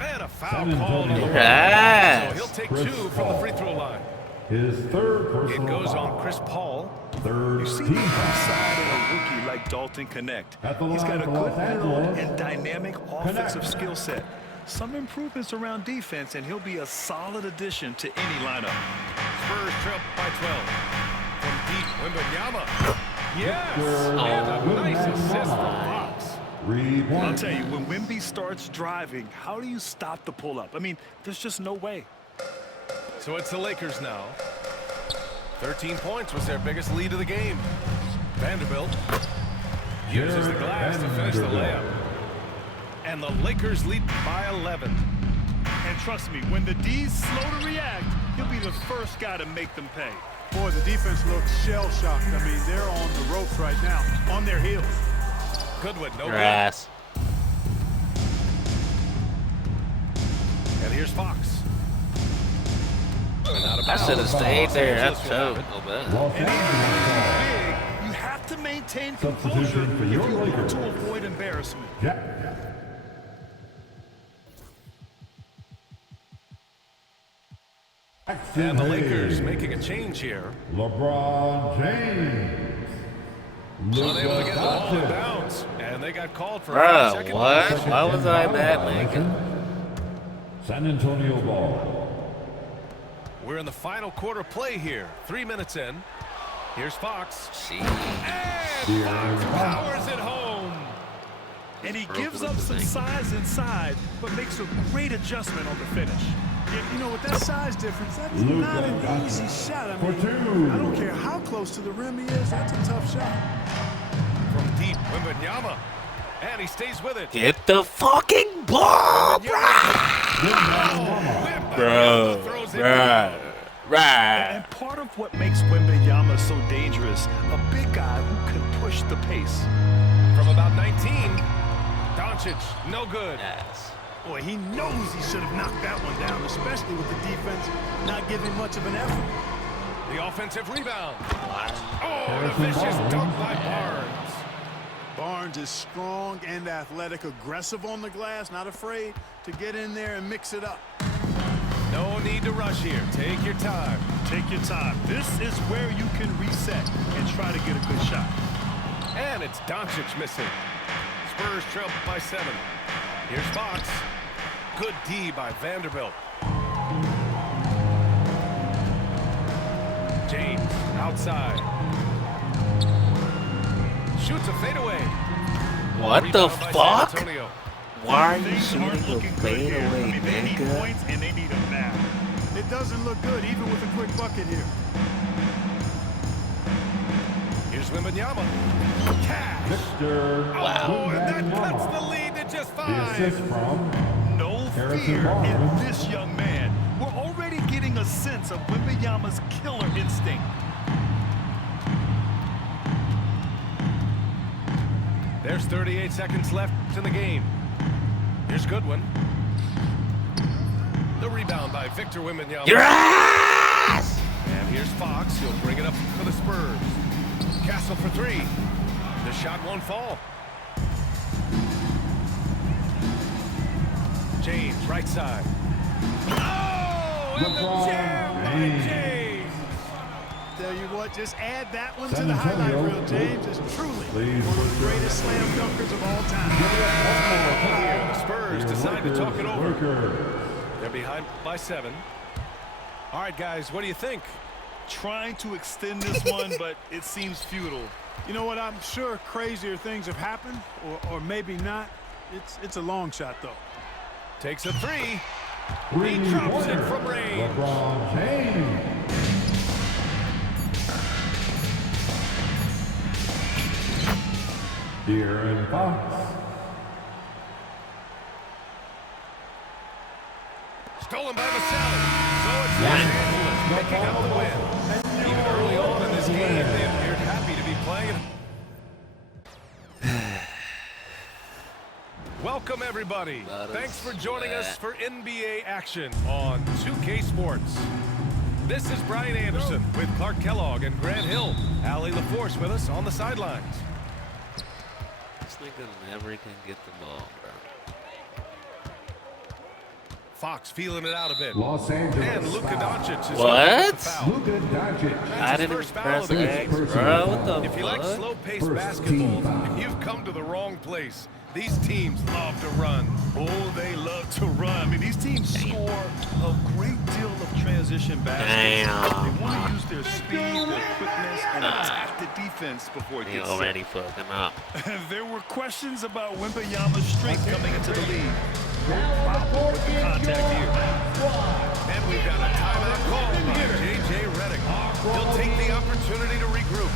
And a foul called on the Yes. so he'll take 2 from the free throw line. His third It personal goes foul. on Chris Paul. Third You see team the foul. upside in a rookie like Dalton Connect. At the He's line got a for good Los middle Angeles, and dynamic offensive Connect. skill set. Some improvements around defense, and he'll be a solid addition to any lineup. Spurs trail by 12. From deep, Wembanyama. Yes! And a nice assist from Fox. I'll 3 points. tell you, when Wemby starts driving, how do you stop the pull-up? I mean, there's just no way. So it's the Lakers now. 13 points was their biggest lead of the game. Vanderbilt uses the glass to finish the layup. And the Lakers lead by 11. And trust me, when the D's slow to react, he'll be the first guy to make them pay. Boy, the defense looks shell-shocked. I mean, they're on the ropes right now, on their heels. Goodwin, no Your good. ass. And here's Fox. And out of I bounds. should have stayed there. That's Los so. Angeles Oh, man. Los And even Angeles. big, you have to maintain composure Substitution for if your you want Lakers. to avoid embarrassment. Jack. And the Lakers making a change here. LeBron James. Unable to get the ball in Doncic. bounds. And they got called for a Bruh, 5-second what? violation. Why was I mad, Lincoln? San Antonio ball. We're in the final quarter play here. 3 minutes in. Here's Fox. Jeez. And Fox powers it home. And he gives up some size inside, but makes a great adjustment on the finish. Yeah, you know, with that size difference, that's Luka not an Doncic easy shot. I for mean, two. I don't care how close to the rim he is, that's a tough shot. From deep, Wembanyama. And he stays with it. Get the fucking ball, bro. Wembanyama throws it down. Right. And part of what makes Wembanyama so dangerous, a big guy who can push the pace. From about 19, Doncic, no good. Yes. Boy, he knows he should have knocked that one down, especially with the defense not giving much of an effort. The offensive rebound. What? Oh, and a vicious dunk by Barnes. Barnes is strong and athletic, aggressive on the glass, not afraid to get in there and mix it up. No need to rush here. Take your time. Take your time. This is where you can reset and try to get a good shot. And it's Doncic missing. Spurs trail by 7. Here's Fox. Good D by Vanderbilt. James outside. Shoots a fadeaway. What the Rebound by San fuck? Antonio. Why are you Things aren't shooting a looking good here. I fadeaway, mean, they need nigga? points and they need them now. It doesn't look good, even with a quick bucket here. Here's Wembanyama. Cash. Victor. Oh, and that Wembanyama. cuts the lead to just The 5. assist from No Harrison fear in Barnes. this young man. We're already getting a sense of Wembanyama's killer instinct. There's 38 seconds left in the game. Here's Goodwin. The rebound by Victor Wembanyama. Your ass! And here's Fox. He'll bring it up for the Spurs. Castle for 3. The shot won't fall. James, right side. Oh, and the LeBron jam by James. James. Tell you what, just add that one to San the highlight Antonio. reel. James is truly Please. one of the greatest slam dunkers of all time. Here, the Spurs decide to talk it over. Lakers. They're behind by 7. All right, guys, what do you think? Trying to extend this one, but it seems futile. You know what? I'm sure crazier things have happened, or maybe not. It's a long shot, though. Takes a 3. He Three-pointer. drops it from range. LeBron James. De'Aaron Fox. Stolen by Vassell. So it's Los Angeles picking up the win. Even early on in this game, they appeared happy to be playing. Welcome, everybody. Thanks for joining us for NBA action on 2K Sports. This is Brian Anderson with Clark Kellogg and Grant Hill. Allie LaForce with us on the sidelines. This nigga never can get the ball, bro. Fox feeling it out a bit. Los Angeles. And Luka Doncic is What? looking at the foul. Luka Doncic. That's I his didn't first foul press of the game. X, bro. What the If you like fuck? slow-paced First basketball, team foul. you've come to the wrong place. These teams love to run. Oh, they love to run. I mean, these teams score a great deal of transition baskets. Damn. They want to use their speed, their quickness, and attack the defense before it He gets already fucking up. set. There were questions about Wembanyama's strength coming into the league. No problem with the contact here. And we've got a timeout call by J.J. Redick. He'll take the opportunity to regroup.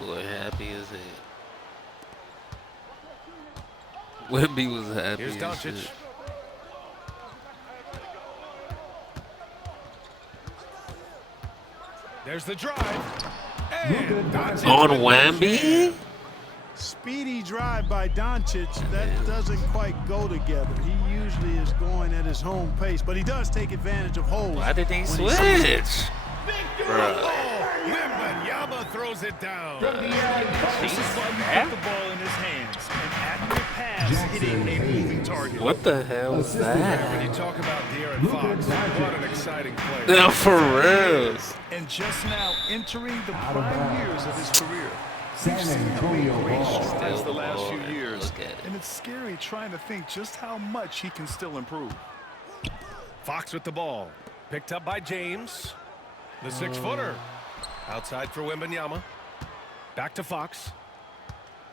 Boy, happy as hell. Wemby was happy. Here's Doncic. There's the drive. And Doncic On with the Wemby? Speedy drive by Doncic. That doesn't quite go together. He usually is going at his home pace, but he does take advantage of holes. Why did he when switch? Bruh. Wembanyama throws it down. This is why you put the ball in his hands. An accurate pass hitting a moving target. What the hell was When that? you talk about De'Aaron Fox, what an exciting player. No, for real. And just now entering the prime years of his career. San We've seen him Antonio make great ball. strides the Still last few balling. years. Look at it. And it's scary trying to think just how much he can still improve. Fox with the ball. Picked up by James. The 6-footer. Outside for Wembanyama. Back to Fox.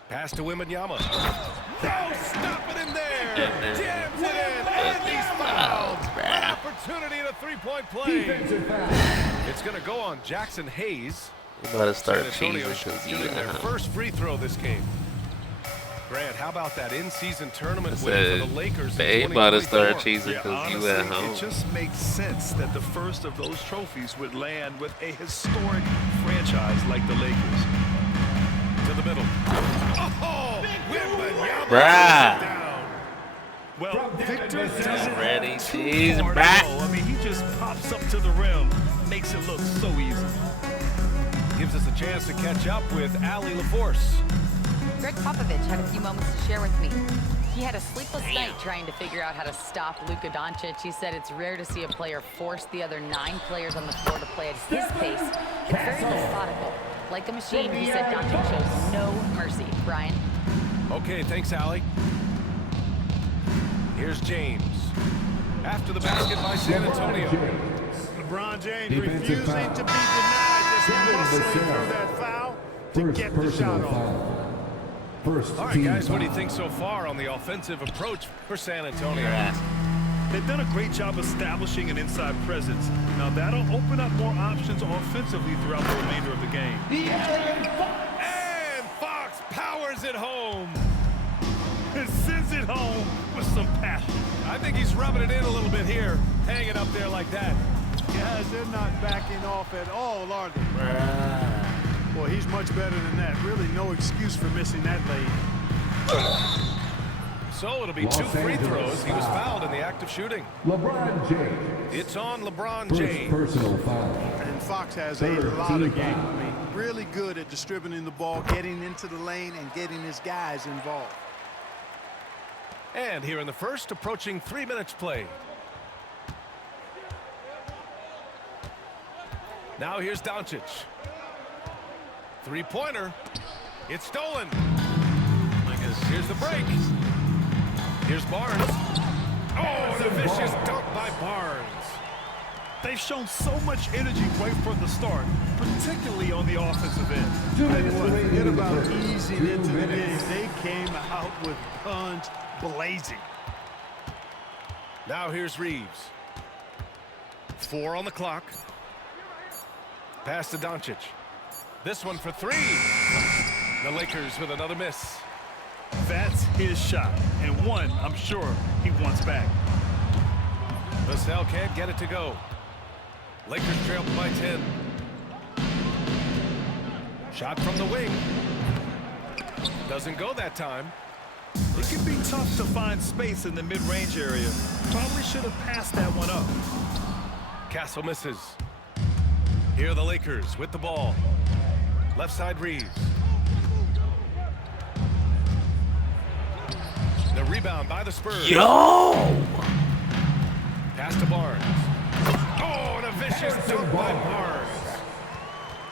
Pass to Wembanyama. No, stop it in there. Jams it in. And he's fouled. An opportunity at a three-point play. It's going to go on Jackson Hayes. We about to start San Antonio cheesing because you shooting their first free throw this game. Grant, how about that in-season tournament win said, for the Lakers? they in about to start 2024? cheesing because you at home. It just makes sense that the first of those trophies would land with a historic franchise like the Lakers. To the middle. Oh, Wembanyama Bruh. down. Well, Victor doesn't Ready, have too cheese, far to bruh. go. I mean, he just pops up to the rim, makes it look so easy. Gives us a chance to catch up with Allie LaForce. Greg Popovich had a few moments to share with me. He had a sleepless night trying to figure out how to stop Luka Doncic. He said it's rare to see a player force the other 9 players on the floor to play at his pace. It's very methodical. Like a machine, he said Doncic shows no mercy. Brian? Okay, thanks, Allie. Here's James. After the basket by San Antonio. LeBron James Defensive refusing foul. to be denied, just muscling through that foul to First get the personal shot off. foul. First All right, team guys, what do you foul. think so far on the offensive approach for San Antonio? They've done a great job establishing an inside presence. Now, that'll open up more options offensively throughout the remainder of the game. And Fox powers it home. And sends it home with some passion. I think he's rubbing it in a little bit here, hanging up there like that. Guys, they're not backing off at all, are they? Boy, he's much better than that. Really no excuse for missing that late. So it'll be Los 2 free Angeles throws. He was foul. fouled in the act of shooting. LeBron James. It's on LeBron First James. personal foul. And Fox has a Third lot team of game. foul. I mean, really good at distributing the ball, getting into the lane, and getting his guys involved. And here in the first, approaching 3 minutes play. Now here's Doncic. Three-pointer. It's stolen. Here's the break. Here's Barnes. Oh, and a vicious dunk by Barnes. They've shown so much energy right from the start, particularly on the offensive end. Forget about easing into the game. They came out with guns blazing. Now here's Reeves. 4 on the clock. Pass to Doncic. This one for 3. The Lakers with another miss. That's his shot, and one I'm sure he wants back. Vassell can't get it to go. Lakers trail by 10. Shot from the wing. Doesn't go that time. It can be tough to find space in the mid-range area. Probably should have passed that one up. Castle misses. Here are the Lakers with the ball. Left side Reeves. The rebound by the Spurs. Yo! Pass to Barnes. Oh, and a vicious dunk by Barnes.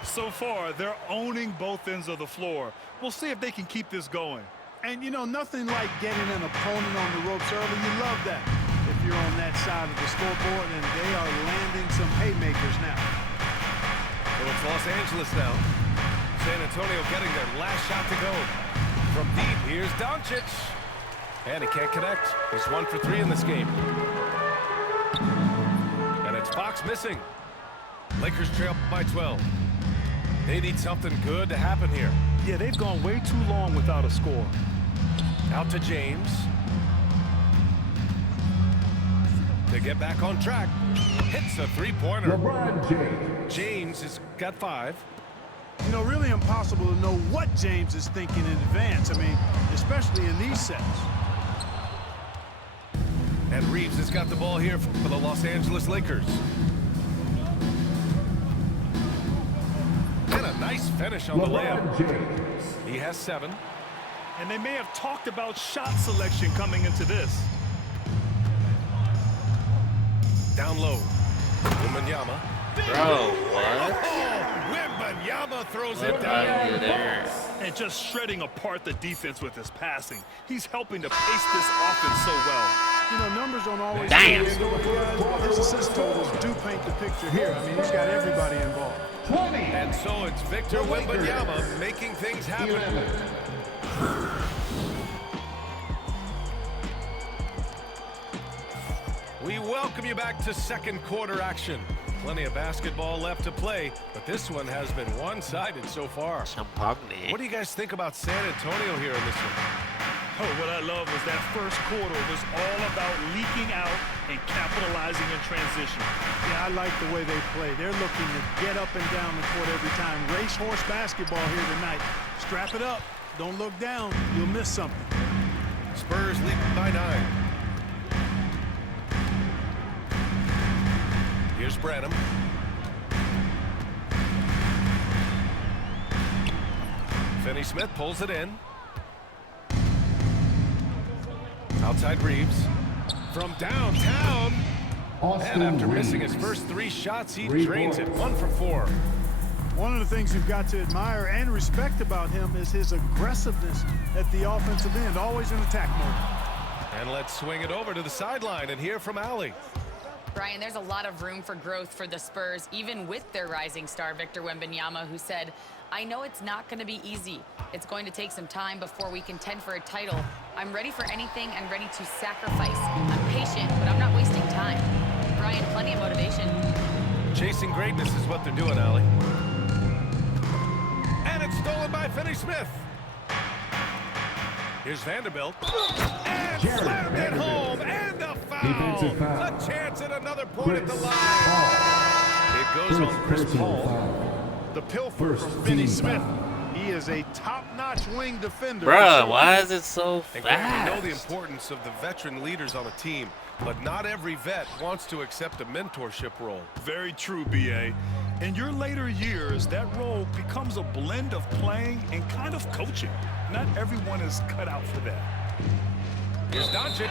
So far, they're owning both ends of the floor. We'll see if they can keep this going. And, you know, nothing like getting an opponent on the ropes early. You love that if you're on that side of the scoreboard, and they are landing some haymakers now. So it's Los Angeles now. San Antonio getting their last shot to go. From deep, here's Doncic. And he can't connect. He's 1 for 3 in this game. And it's Fox missing. Lakers trail by 12. They need something good to happen here. Yeah, they've gone way too long without a score. Out to James. To get back on track. Hits a three-pointer. LeBron James. James has got 5. You know, really impossible to know what James is thinking in advance. I mean, especially in these sets. And Reeves has got the ball here for the Los Angeles Lakers. And a nice finish on the layup. James. He has 7. And they may have talked about shot selection coming into this. Down low. Wembanyama. Bro, what? Oh, Wembanyama throws it What are you down. there? And just shredding apart the defense with his passing. He's helping to pace this offense so well. You know, numbers don't always... Damn. His assist totals do paint the picture here. I mean, he's got everybody involved. 20. And so it's Victor Wembanyama making things happen. We welcome you back to second quarter action. Plenty of basketball left to play, but this one has been one-sided so far. Champagne. What do you guys think about San Antonio here in this one? Oh, what I love was that first quarter was all about leaking out and capitalizing in transition. Yeah, I like the way they play. They're looking to get up and down the court every time. Racehorse basketball here tonight. Strap it up. Don't look down. You'll miss something. Spurs lead by 9. Here's Branham. Finney-Smith pulls it in. Outside Reeves. From downtown. And after missing his first 3 shots, he drains it. 1 for 4. One of the things you've got to admire and respect about him is his aggressiveness at the offensive end, always in attack mode. And let's swing it over to the sideline and hear from Allie. Brian, there's a lot of room for growth for the Spurs, even with their rising star, Victor Wembanyama, who said, I know it's not going to be easy. It's going to take some time before we contend for a title. I'm ready for anything and ready to sacrifice. I'm patient, but I'm not wasting time. Brian, plenty of motivation. Chasing greatness is what they're doing, Allie. And it's stolen by Finney-Smith. Here's Vanderbilt. And slammed it home. And a Defensive foul. foul. A chance at another point at the Chris line. Paul. It goes on Chris Personal Paul. foul. The pilfer First from team Finney-Smith. foul. He is a top-notch wing defender. Bruh, why is it so And Grant, we know fast? the importance of the veteran leaders on a team, but not every vet wants to accept a mentorship role. Very true, B.A. In your later years, that role becomes a blend of playing and kind of coaching. Not everyone is cut out for that. Here's Doncic.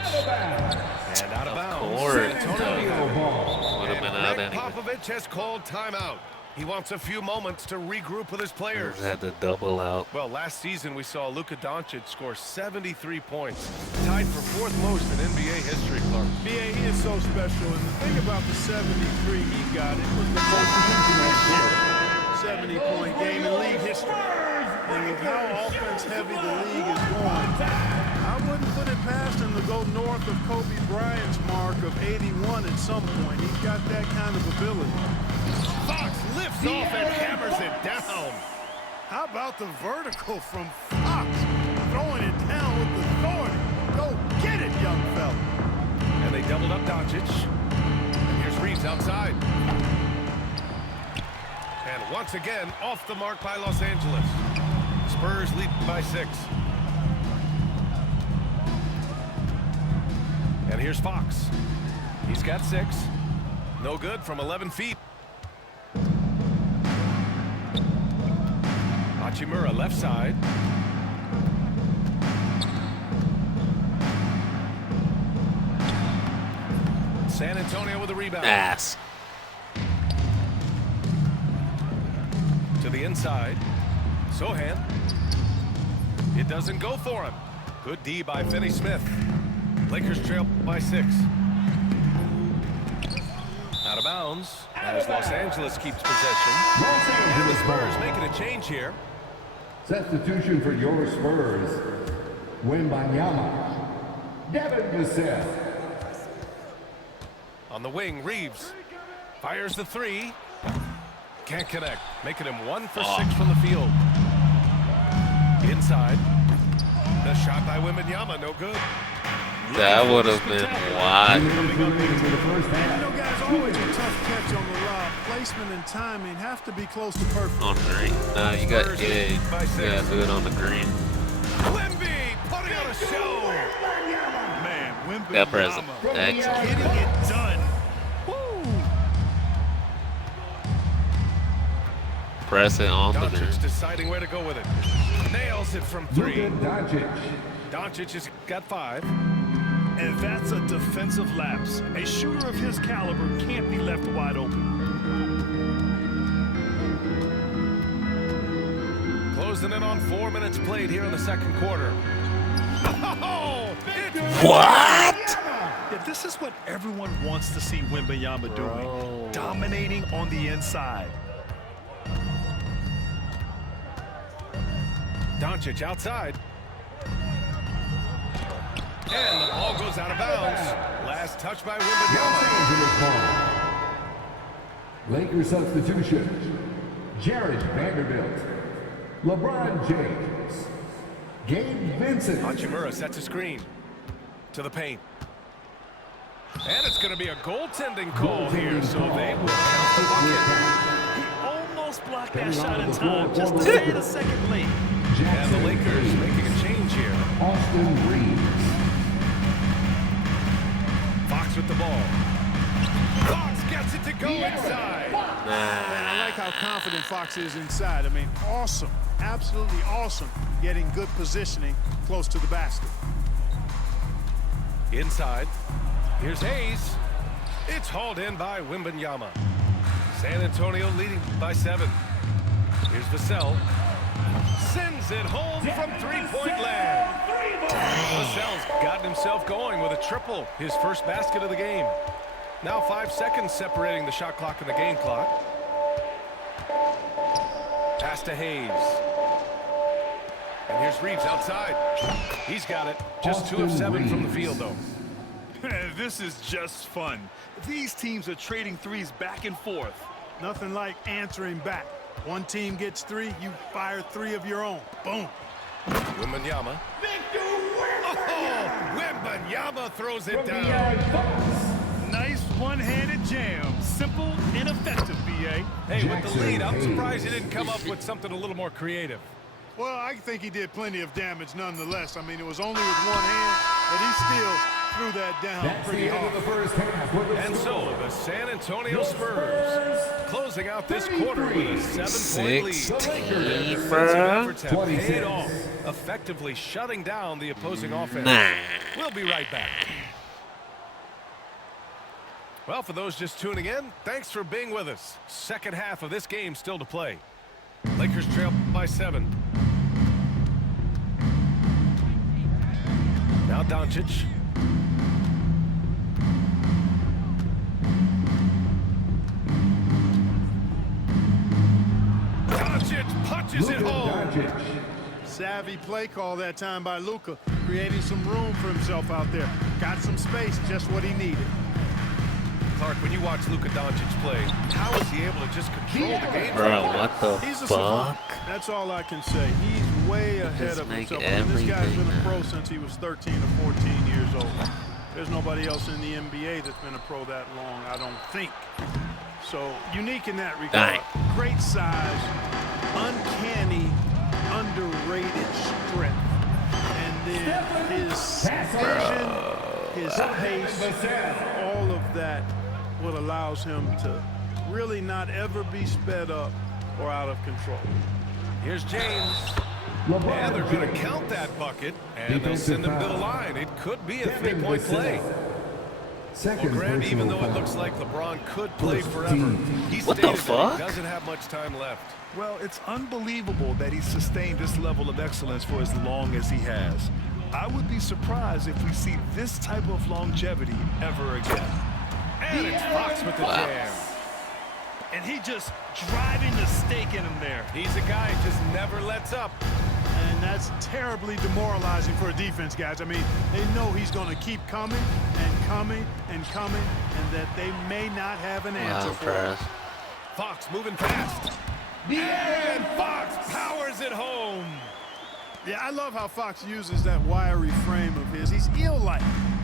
And out of bounds. course. San Antonio. Would have been out Greg anyway. Popovich has called timeout. He wants a few moments to regroup with his players. Had to double out. Well, last season we saw Luka Doncic score 73 points, tied for 4th most in NBA history, Clark. B.A., he is so special, and the thing about the 73 he got, it was the most efficient 70-point game in league history. And with how offense-heavy the league is going, I wouldn't put it past him to go north of Kobe Bryant's mark of 81 at some point. He's got that kind of ability. Fox lifts off and hammers it down. How about the vertical from Fox? Throwing it down with authority. Go get it, young fella. And they doubled up Doncic. And here's Reeves outside. And once again, off the mark by Los Angeles. Spurs lead by 6. And here's Fox. He's got 6. No good from 11 feet. Hachimura left side. San Antonio with a rebound. Ass. To the inside. Sohan. It doesn't go for him. Good D by Finney-Smith. Lakers trail by 6. Out of bounds as Los Angeles keeps possession. And the Spurs making a change here. Substitution for your Spurs. Wembanyama. Devin Vassell. On the wing, Reeves fires the 3. Can't connect, making him 1 for 6 from the field. Inside. The shot by Wembanyama, no good. That would have been wide. Guys, always a tough catch on the lob. Placement and timing have to be close to perfect. On the green. No, you got do it on the green. Wemby putting on a show. Man, Wemby Got present. getting Excellent. it done. Press it on the green. Doncic deciding where to go with it. Nails it from 3. Doncic has got 5. And that's a defensive lapse. A shooter of his caliber can't be left wide open. Closing in on 4 minutes played here in the second quarter. Oh, What? Yeah, this is what everyone wants to see Wembanyama doing. Dominating on the inside. Doncic outside. And the ball goes out of bounds. Last touch by Wembanyama. Lakers substitution. Jared Vanderbilt. LeBron James. Gabe Vincent. Hachimura sets a screen to the paint. And it's going to be a goaltending call here, so they will count the bucket. He almost blocked that shot in time, just to stay a second late. And the Lakers making a change here. Austin Reeves. Fox with the ball. Fox gets it to go inside. Man, I like how confident Fox is inside. I mean, awesome. Absolutely awesome. Getting good positioning close to the basket. Inside. Here's Hayes. It's hauled in by Wembanyama. San Antonio leading by 7. Here's Vassell. Sends it home from 3-point land. Vassell's gotten himself going with a triple, his first basket of the game. Now 5 seconds separating the shot clock and the game clock. Pass to Hayes. And here's Reeves outside. He's got it. Just 2 of 7 from the field, though. This is just fun. These teams are trading threes back and forth. Nothing like answering back. One team gets 3, you fire 3 of your own. Boom. Wembanyama. Oh, Wembanyama throws it down. Nice one-handed jam. Simple and effective, B.A. Hey, with the lead, I'm surprised he didn't come up with something a little more creative. Well, I think he did plenty of damage nonetheless. I mean, it was only with one hand, but he still threw that down pretty hard. And so, the San Antonio Spurs closing out this quarter with a 7-point lead. Their defensive efforts have paid off, effectively shutting down the opposing offense. We'll be right back. Well, for those just tuning in, thanks for being with us. Second half of this game still to play. Lakers trail by 7. Now Doncic. Doncic punches it home. Savvy play call that time by Luka, creating some room for himself out there. Got some space, just what he needed. Clark, when you watch Luka Doncic play, how is he able to just control the game? Bro, what the He's a fuck? savant. That's all I can say. He's way ahead of make himself. I mean, this guy's been a everything pro since he was 13 or 14 years old. There's nobody else in the NBA that's been a pro that long, I don't think. So, unique in that regard. Great size, uncanny, underrated strength. And then his vision, his pace, all of that, what allows him to really not ever be sped up or out of control. Here's James. And they're going to count that bucket, and they'll send him to the line. It could be a 3-point play. Well, Grant, even though it looks like LeBron could play forever, he What the stated that fuck? he doesn't have much time left. Well, it's unbelievable that he's sustained this level of excellence for as long as he has. I would be surprised if we see this type of longevity ever again. And it's Fox with the jam. And he just driving the stake in him there. He's a guy who just never lets up. And that's terribly demoralizing for a defense, guys. I mean, they know he's going to keep coming and coming and coming, and that they may not have an answer for it. Fox moving fast. And Fox powers it home. Yeah, I love how Fox uses that wiry frame of his. He's eel-like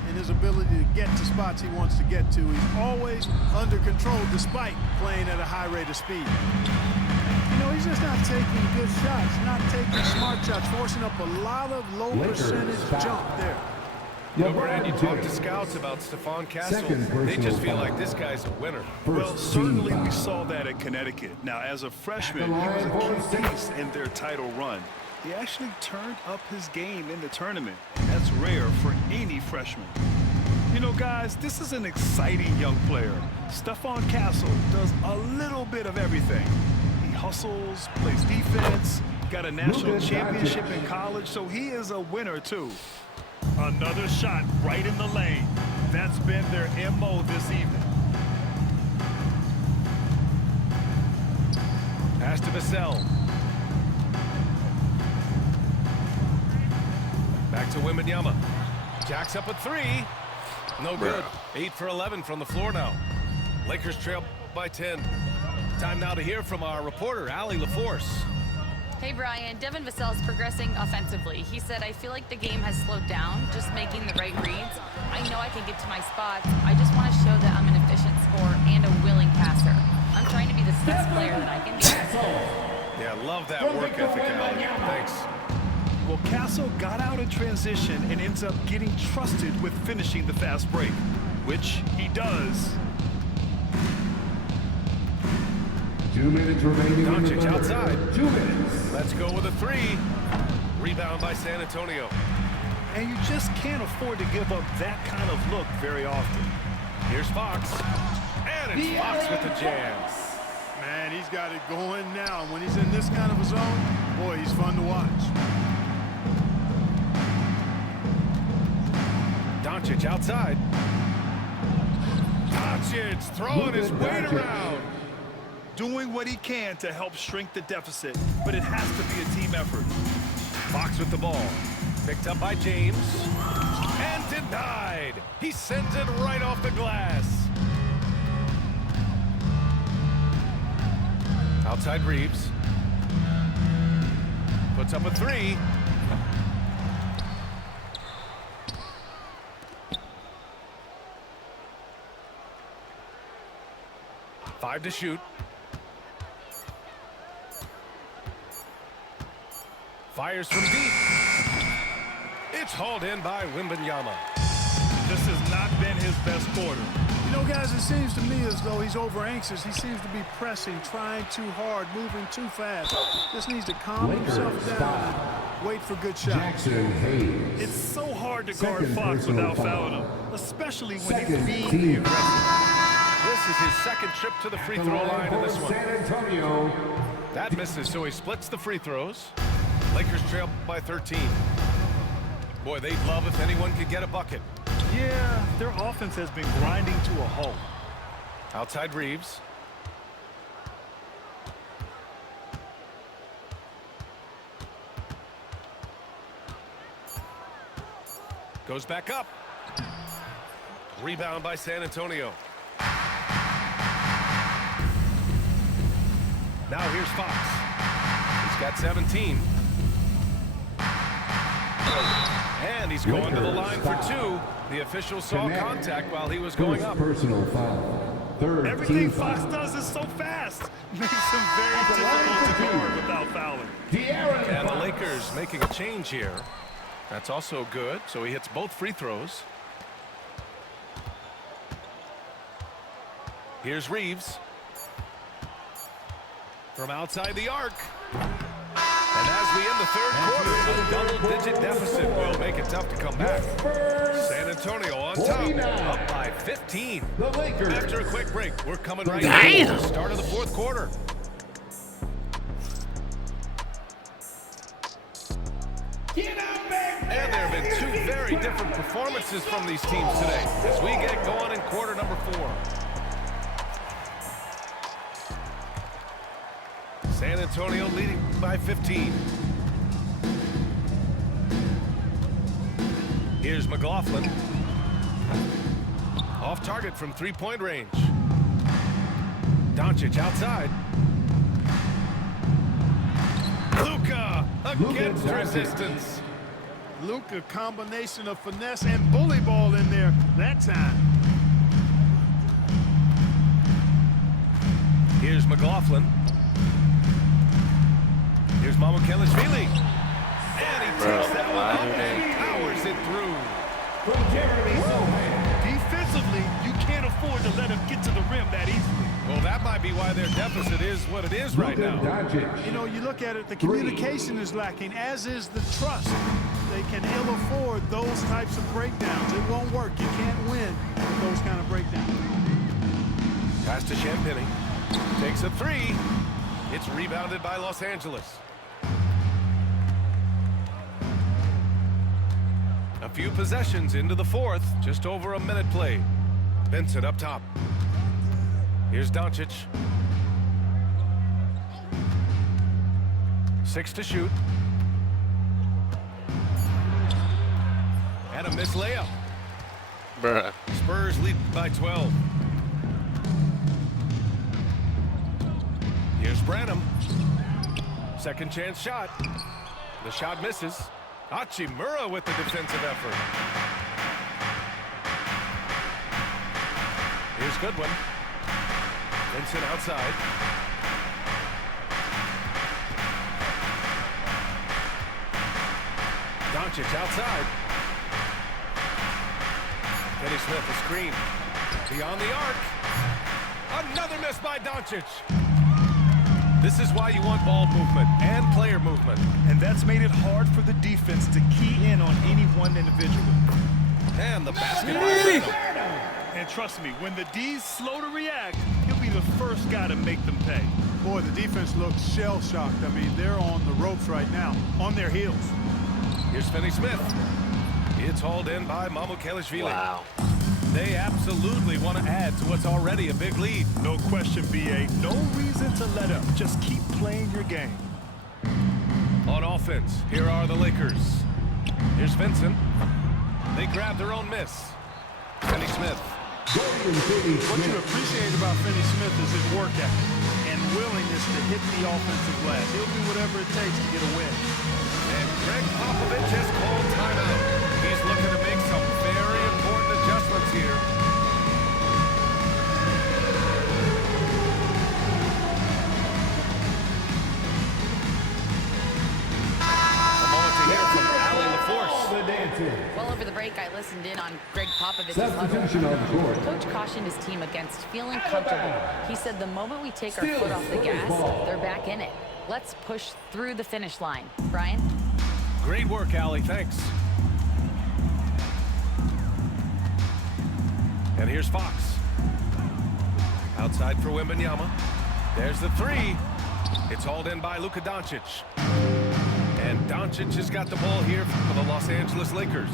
in his ability to get to spots he wants to get to. He's always under control despite playing at a high rate of speed. You know, he's just not taking good shots, not taking smart shots, forcing up a lot of low percentage jump there. You know, Brad, you talk to scouts about Stephon Castle. They just feel like this guy's a winner. Well, certainly we saw that at Connecticut. Now, as a freshman, he was a key piece in their title run. He actually turned up his game in the tournament. That's rare for any freshman. You know, guys, this is an exciting young player. Stephon Castle does a little bit of everything. He hustles, plays defense, got a national championship in college, so he is a winner, too. Another shot right in the lane. That's been their MO this evening. Pass to Vassell. Back to Wembanyama. Jacks up a three. No good. 8 for 11 from the floor now. Lakers trail by 10. Time now to hear from our reporter, Allie LaForce. Hey, Brian. Devin Vassell is progressing offensively. He said, I feel like the game has slowed down, just making the right reads. I know I can get to my spots. I just want to show that I'm an efficient scorer and a willing passer. I'm trying to be the best player that I can be. Yeah, love that work ethic, Allie. Thanks. Well, Castle got out in transition and ends up getting trusted with finishing the fast break, which he does. 2 minutes remaining. Doncic outside. 2 minutes. Let's go with a three. Rebound by San Antonio. And you just can't afford to give up that kind of look very often. Here's Fox. And it's Fox with the jam. Man, he's got it going now. And when he's in this kind of a zone, boy, he's fun to watch. Doncic outside. Doncic throwing his weight around. Doing what he can to help shrink the deficit, but it has to be a team effort. Fox with the ball. Picked up by James. And denied. He sends it right off the glass. Outside Reeves. Puts up a three. Five to shoot. Fires from deep. It's hauled in by Wembanyama. This has not been his best quarter. You know, guys, it seems to me as though he's over anxious. He seems to be pressing, trying too hard, moving too fast. Just needs to calm himself down and wait for good shots. Jackson Hayes. It's so hard to guard Second Fox personal without fouling him, especially when Second he's being team. aggressive. This is his second trip to the free throw line in this one. San Antonio. That misses, so he splits the free throws. Lakers trail by 13. Boy, they'd love if anyone could get a bucket. Yeah, their offense has been grinding to a halt. Outside Reeves. Goes back up. Rebound by San Antonio. Now here's Fox. He's got 17. And he's going to the line for two. The official saw contact while he was going up. Personal foul. Third Everything team Fox foul. does is so fast. Makes him very difficult to guard without fouling. And the Lakers making a change here. That's also good. So he hits both free throws. Here's Reeves. From outside the arc. And as we end the third quarter, a double-digit deficit will make it tough to come back. San Antonio on top, up by 15. The Lakers. After a quick break, we're coming right to the start of the fourth quarter. And there have been performances from these teams today as we get going in quarter number 4. San Antonio leading by 15. Here's McLaughlin. Off target from 3-point range. Doncic outside. Luka against resistance. Luka, combination of finesse and bully ball in there that time. Here's McLaughlin. Here's Mamukelashvili. And he takes that one up and powers it through. Defensively, you can't afford to let him get to the rim that easily. Well, that might be why their deficit is what it is right now. You know, you look at it, the communication is lacking, as is the trust. They can ill afford those types of breakdowns. It won't work. You can't win with those kind of breakdowns. Pass to Champagny. Takes a 3. It's rebounded by Los Angeles. A few possessions into the 4th. Just over a minute played. Vincent up top. Here's Doncic. 6 to shoot. And a missed layup. Bruh. Spurs lead by 12. Here's Branham. Second chance shot. The shot misses. Hachimura with the defensive effort. Here's Goodwin. Vincent outside. Doncic outside. Finney Smith, a screen. Beyond the arc. Another miss by Doncic. This is why you want ball movement and player movement. And that's made it hard for the defense to key in on any one individual. And the basket by Branham. And trust me, when the D's slow to react, he'll be the first guy to make them pay. Boy, the defense looks shell-shocked. I mean, they're on the ropes right now, on their heels. Here's Finney Smith. It's hauled in by Mamukelashvili. Wow. They absolutely want to add to what's already a big lead. No question, BA. No reason to let up. Just keep playing your game. On offense, here are the Lakers. Here's Vincent. They grab their own miss. Finney Smith. What you appreciate about Finney Smith is his work ethic and willingness to hit the offensive glass. He'll do whatever it takes to get a win. And Greg Popovich has called timeout. He's looking to make some very important adjustments here. A moment to hear from Allie LaForce. Well, over the break, I listened in on Greg Popovich's huddle. Substitution on the court. Coach cautioned his team against feeling comfortable. He said the moment we take our foot off the gas, they're back in it. Let's push through the finish line. Brian? Great work, Allie. Thanks. And here's Fox. Outside for Wembanyama. There's the 3. It's hauled in by Luka Doncic. And Doncic has got the ball here for the Los Angeles Lakers.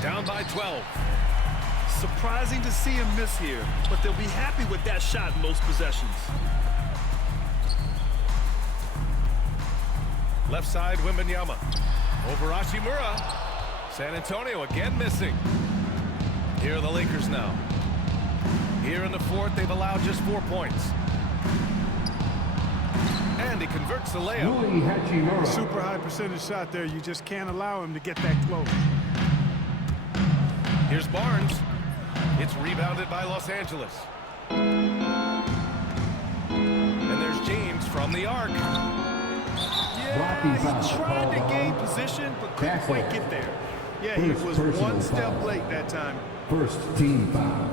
Down by 12. Surprising to see him miss here, but they'll be happy with that shot in most possessions. Left side, Wembanyama. Over Hachimura. San Antonio again missing. Here are the Lakers now. Here in the 4th, they've allowed just 4 points. And he converts the layup. Super high percentage shot there. You just can't allow him to get that close. Here's Barnes. It's rebounded by Los Angeles. And there's James from the arc. Yeah, he tried to gain position, but couldn't quite get there. Yeah, he was one step late that time. First team foul.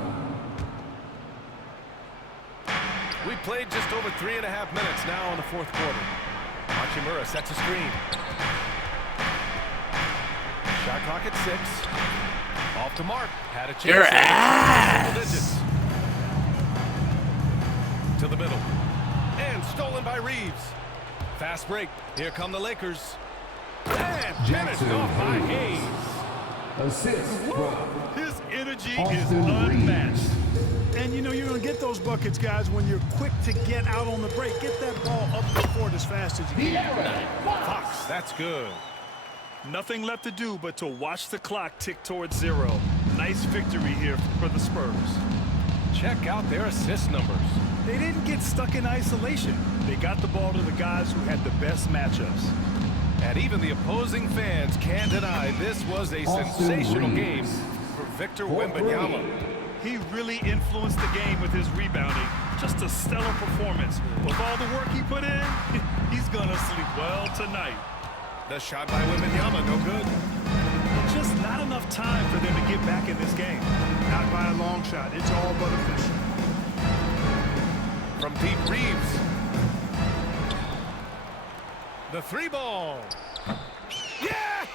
We played just over 3.5 minutes now in the 4th quarter. Hachimura sets a screen. Shot clock at 6. Off the mark. Had a chance. Your ass! Double digits. To the middle. And stolen by Reeves. Fast break. Here come the Lakers. And finished off by Hayes. Assist from His energy is Austin unmatched. And you know you're going to get those buckets, guys, when you're quick to get out on the break. Get that ball up the court as fast as you can. Fox, that's good. Nothing left to do but to watch the clock tick towards 0. Nice victory here for the Spurs. Check out their assist numbers. They didn't get stuck in isolation. They got the ball to the guys who had the best matchups. And even the opposing fans can't deny this was a sensational game for Victor Wembanyama. He really influenced the game with his rebounding. Just a stellar performance. With all the work he put in, he's gonna sleep well tonight. The shot by Wembanyama, no good. Just not enough time for them to get back in this game. Not by a long shot. It's all but official. From deep, Reeves. The 3-ball. Yeah!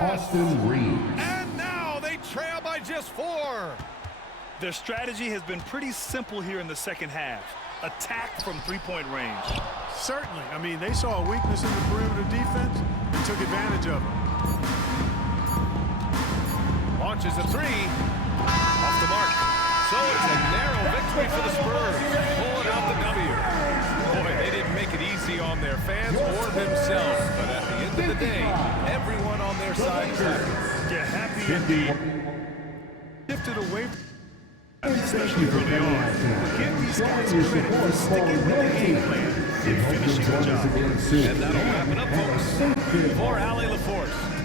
Austin Reeves. And now they trail by just 4. Their strategy has been pretty simple here in the second half. Attack from three-point range. Certainly. I mean, they saw a weakness in the perimeter defense and took advantage of it. Launches a 3. Off the mark. So it's a narrow victory for the Spurs. Pulling out the W. Boy, they didn't make it easy on their fans or themselves. But at the end of the day, everyone on their side is happy. Yeah, happy indeed. Shifted away, especially early on. Give these guys credit for sticking with the game plan and finishing the job. And that'll wrap it up, folks. For Allie LaForce.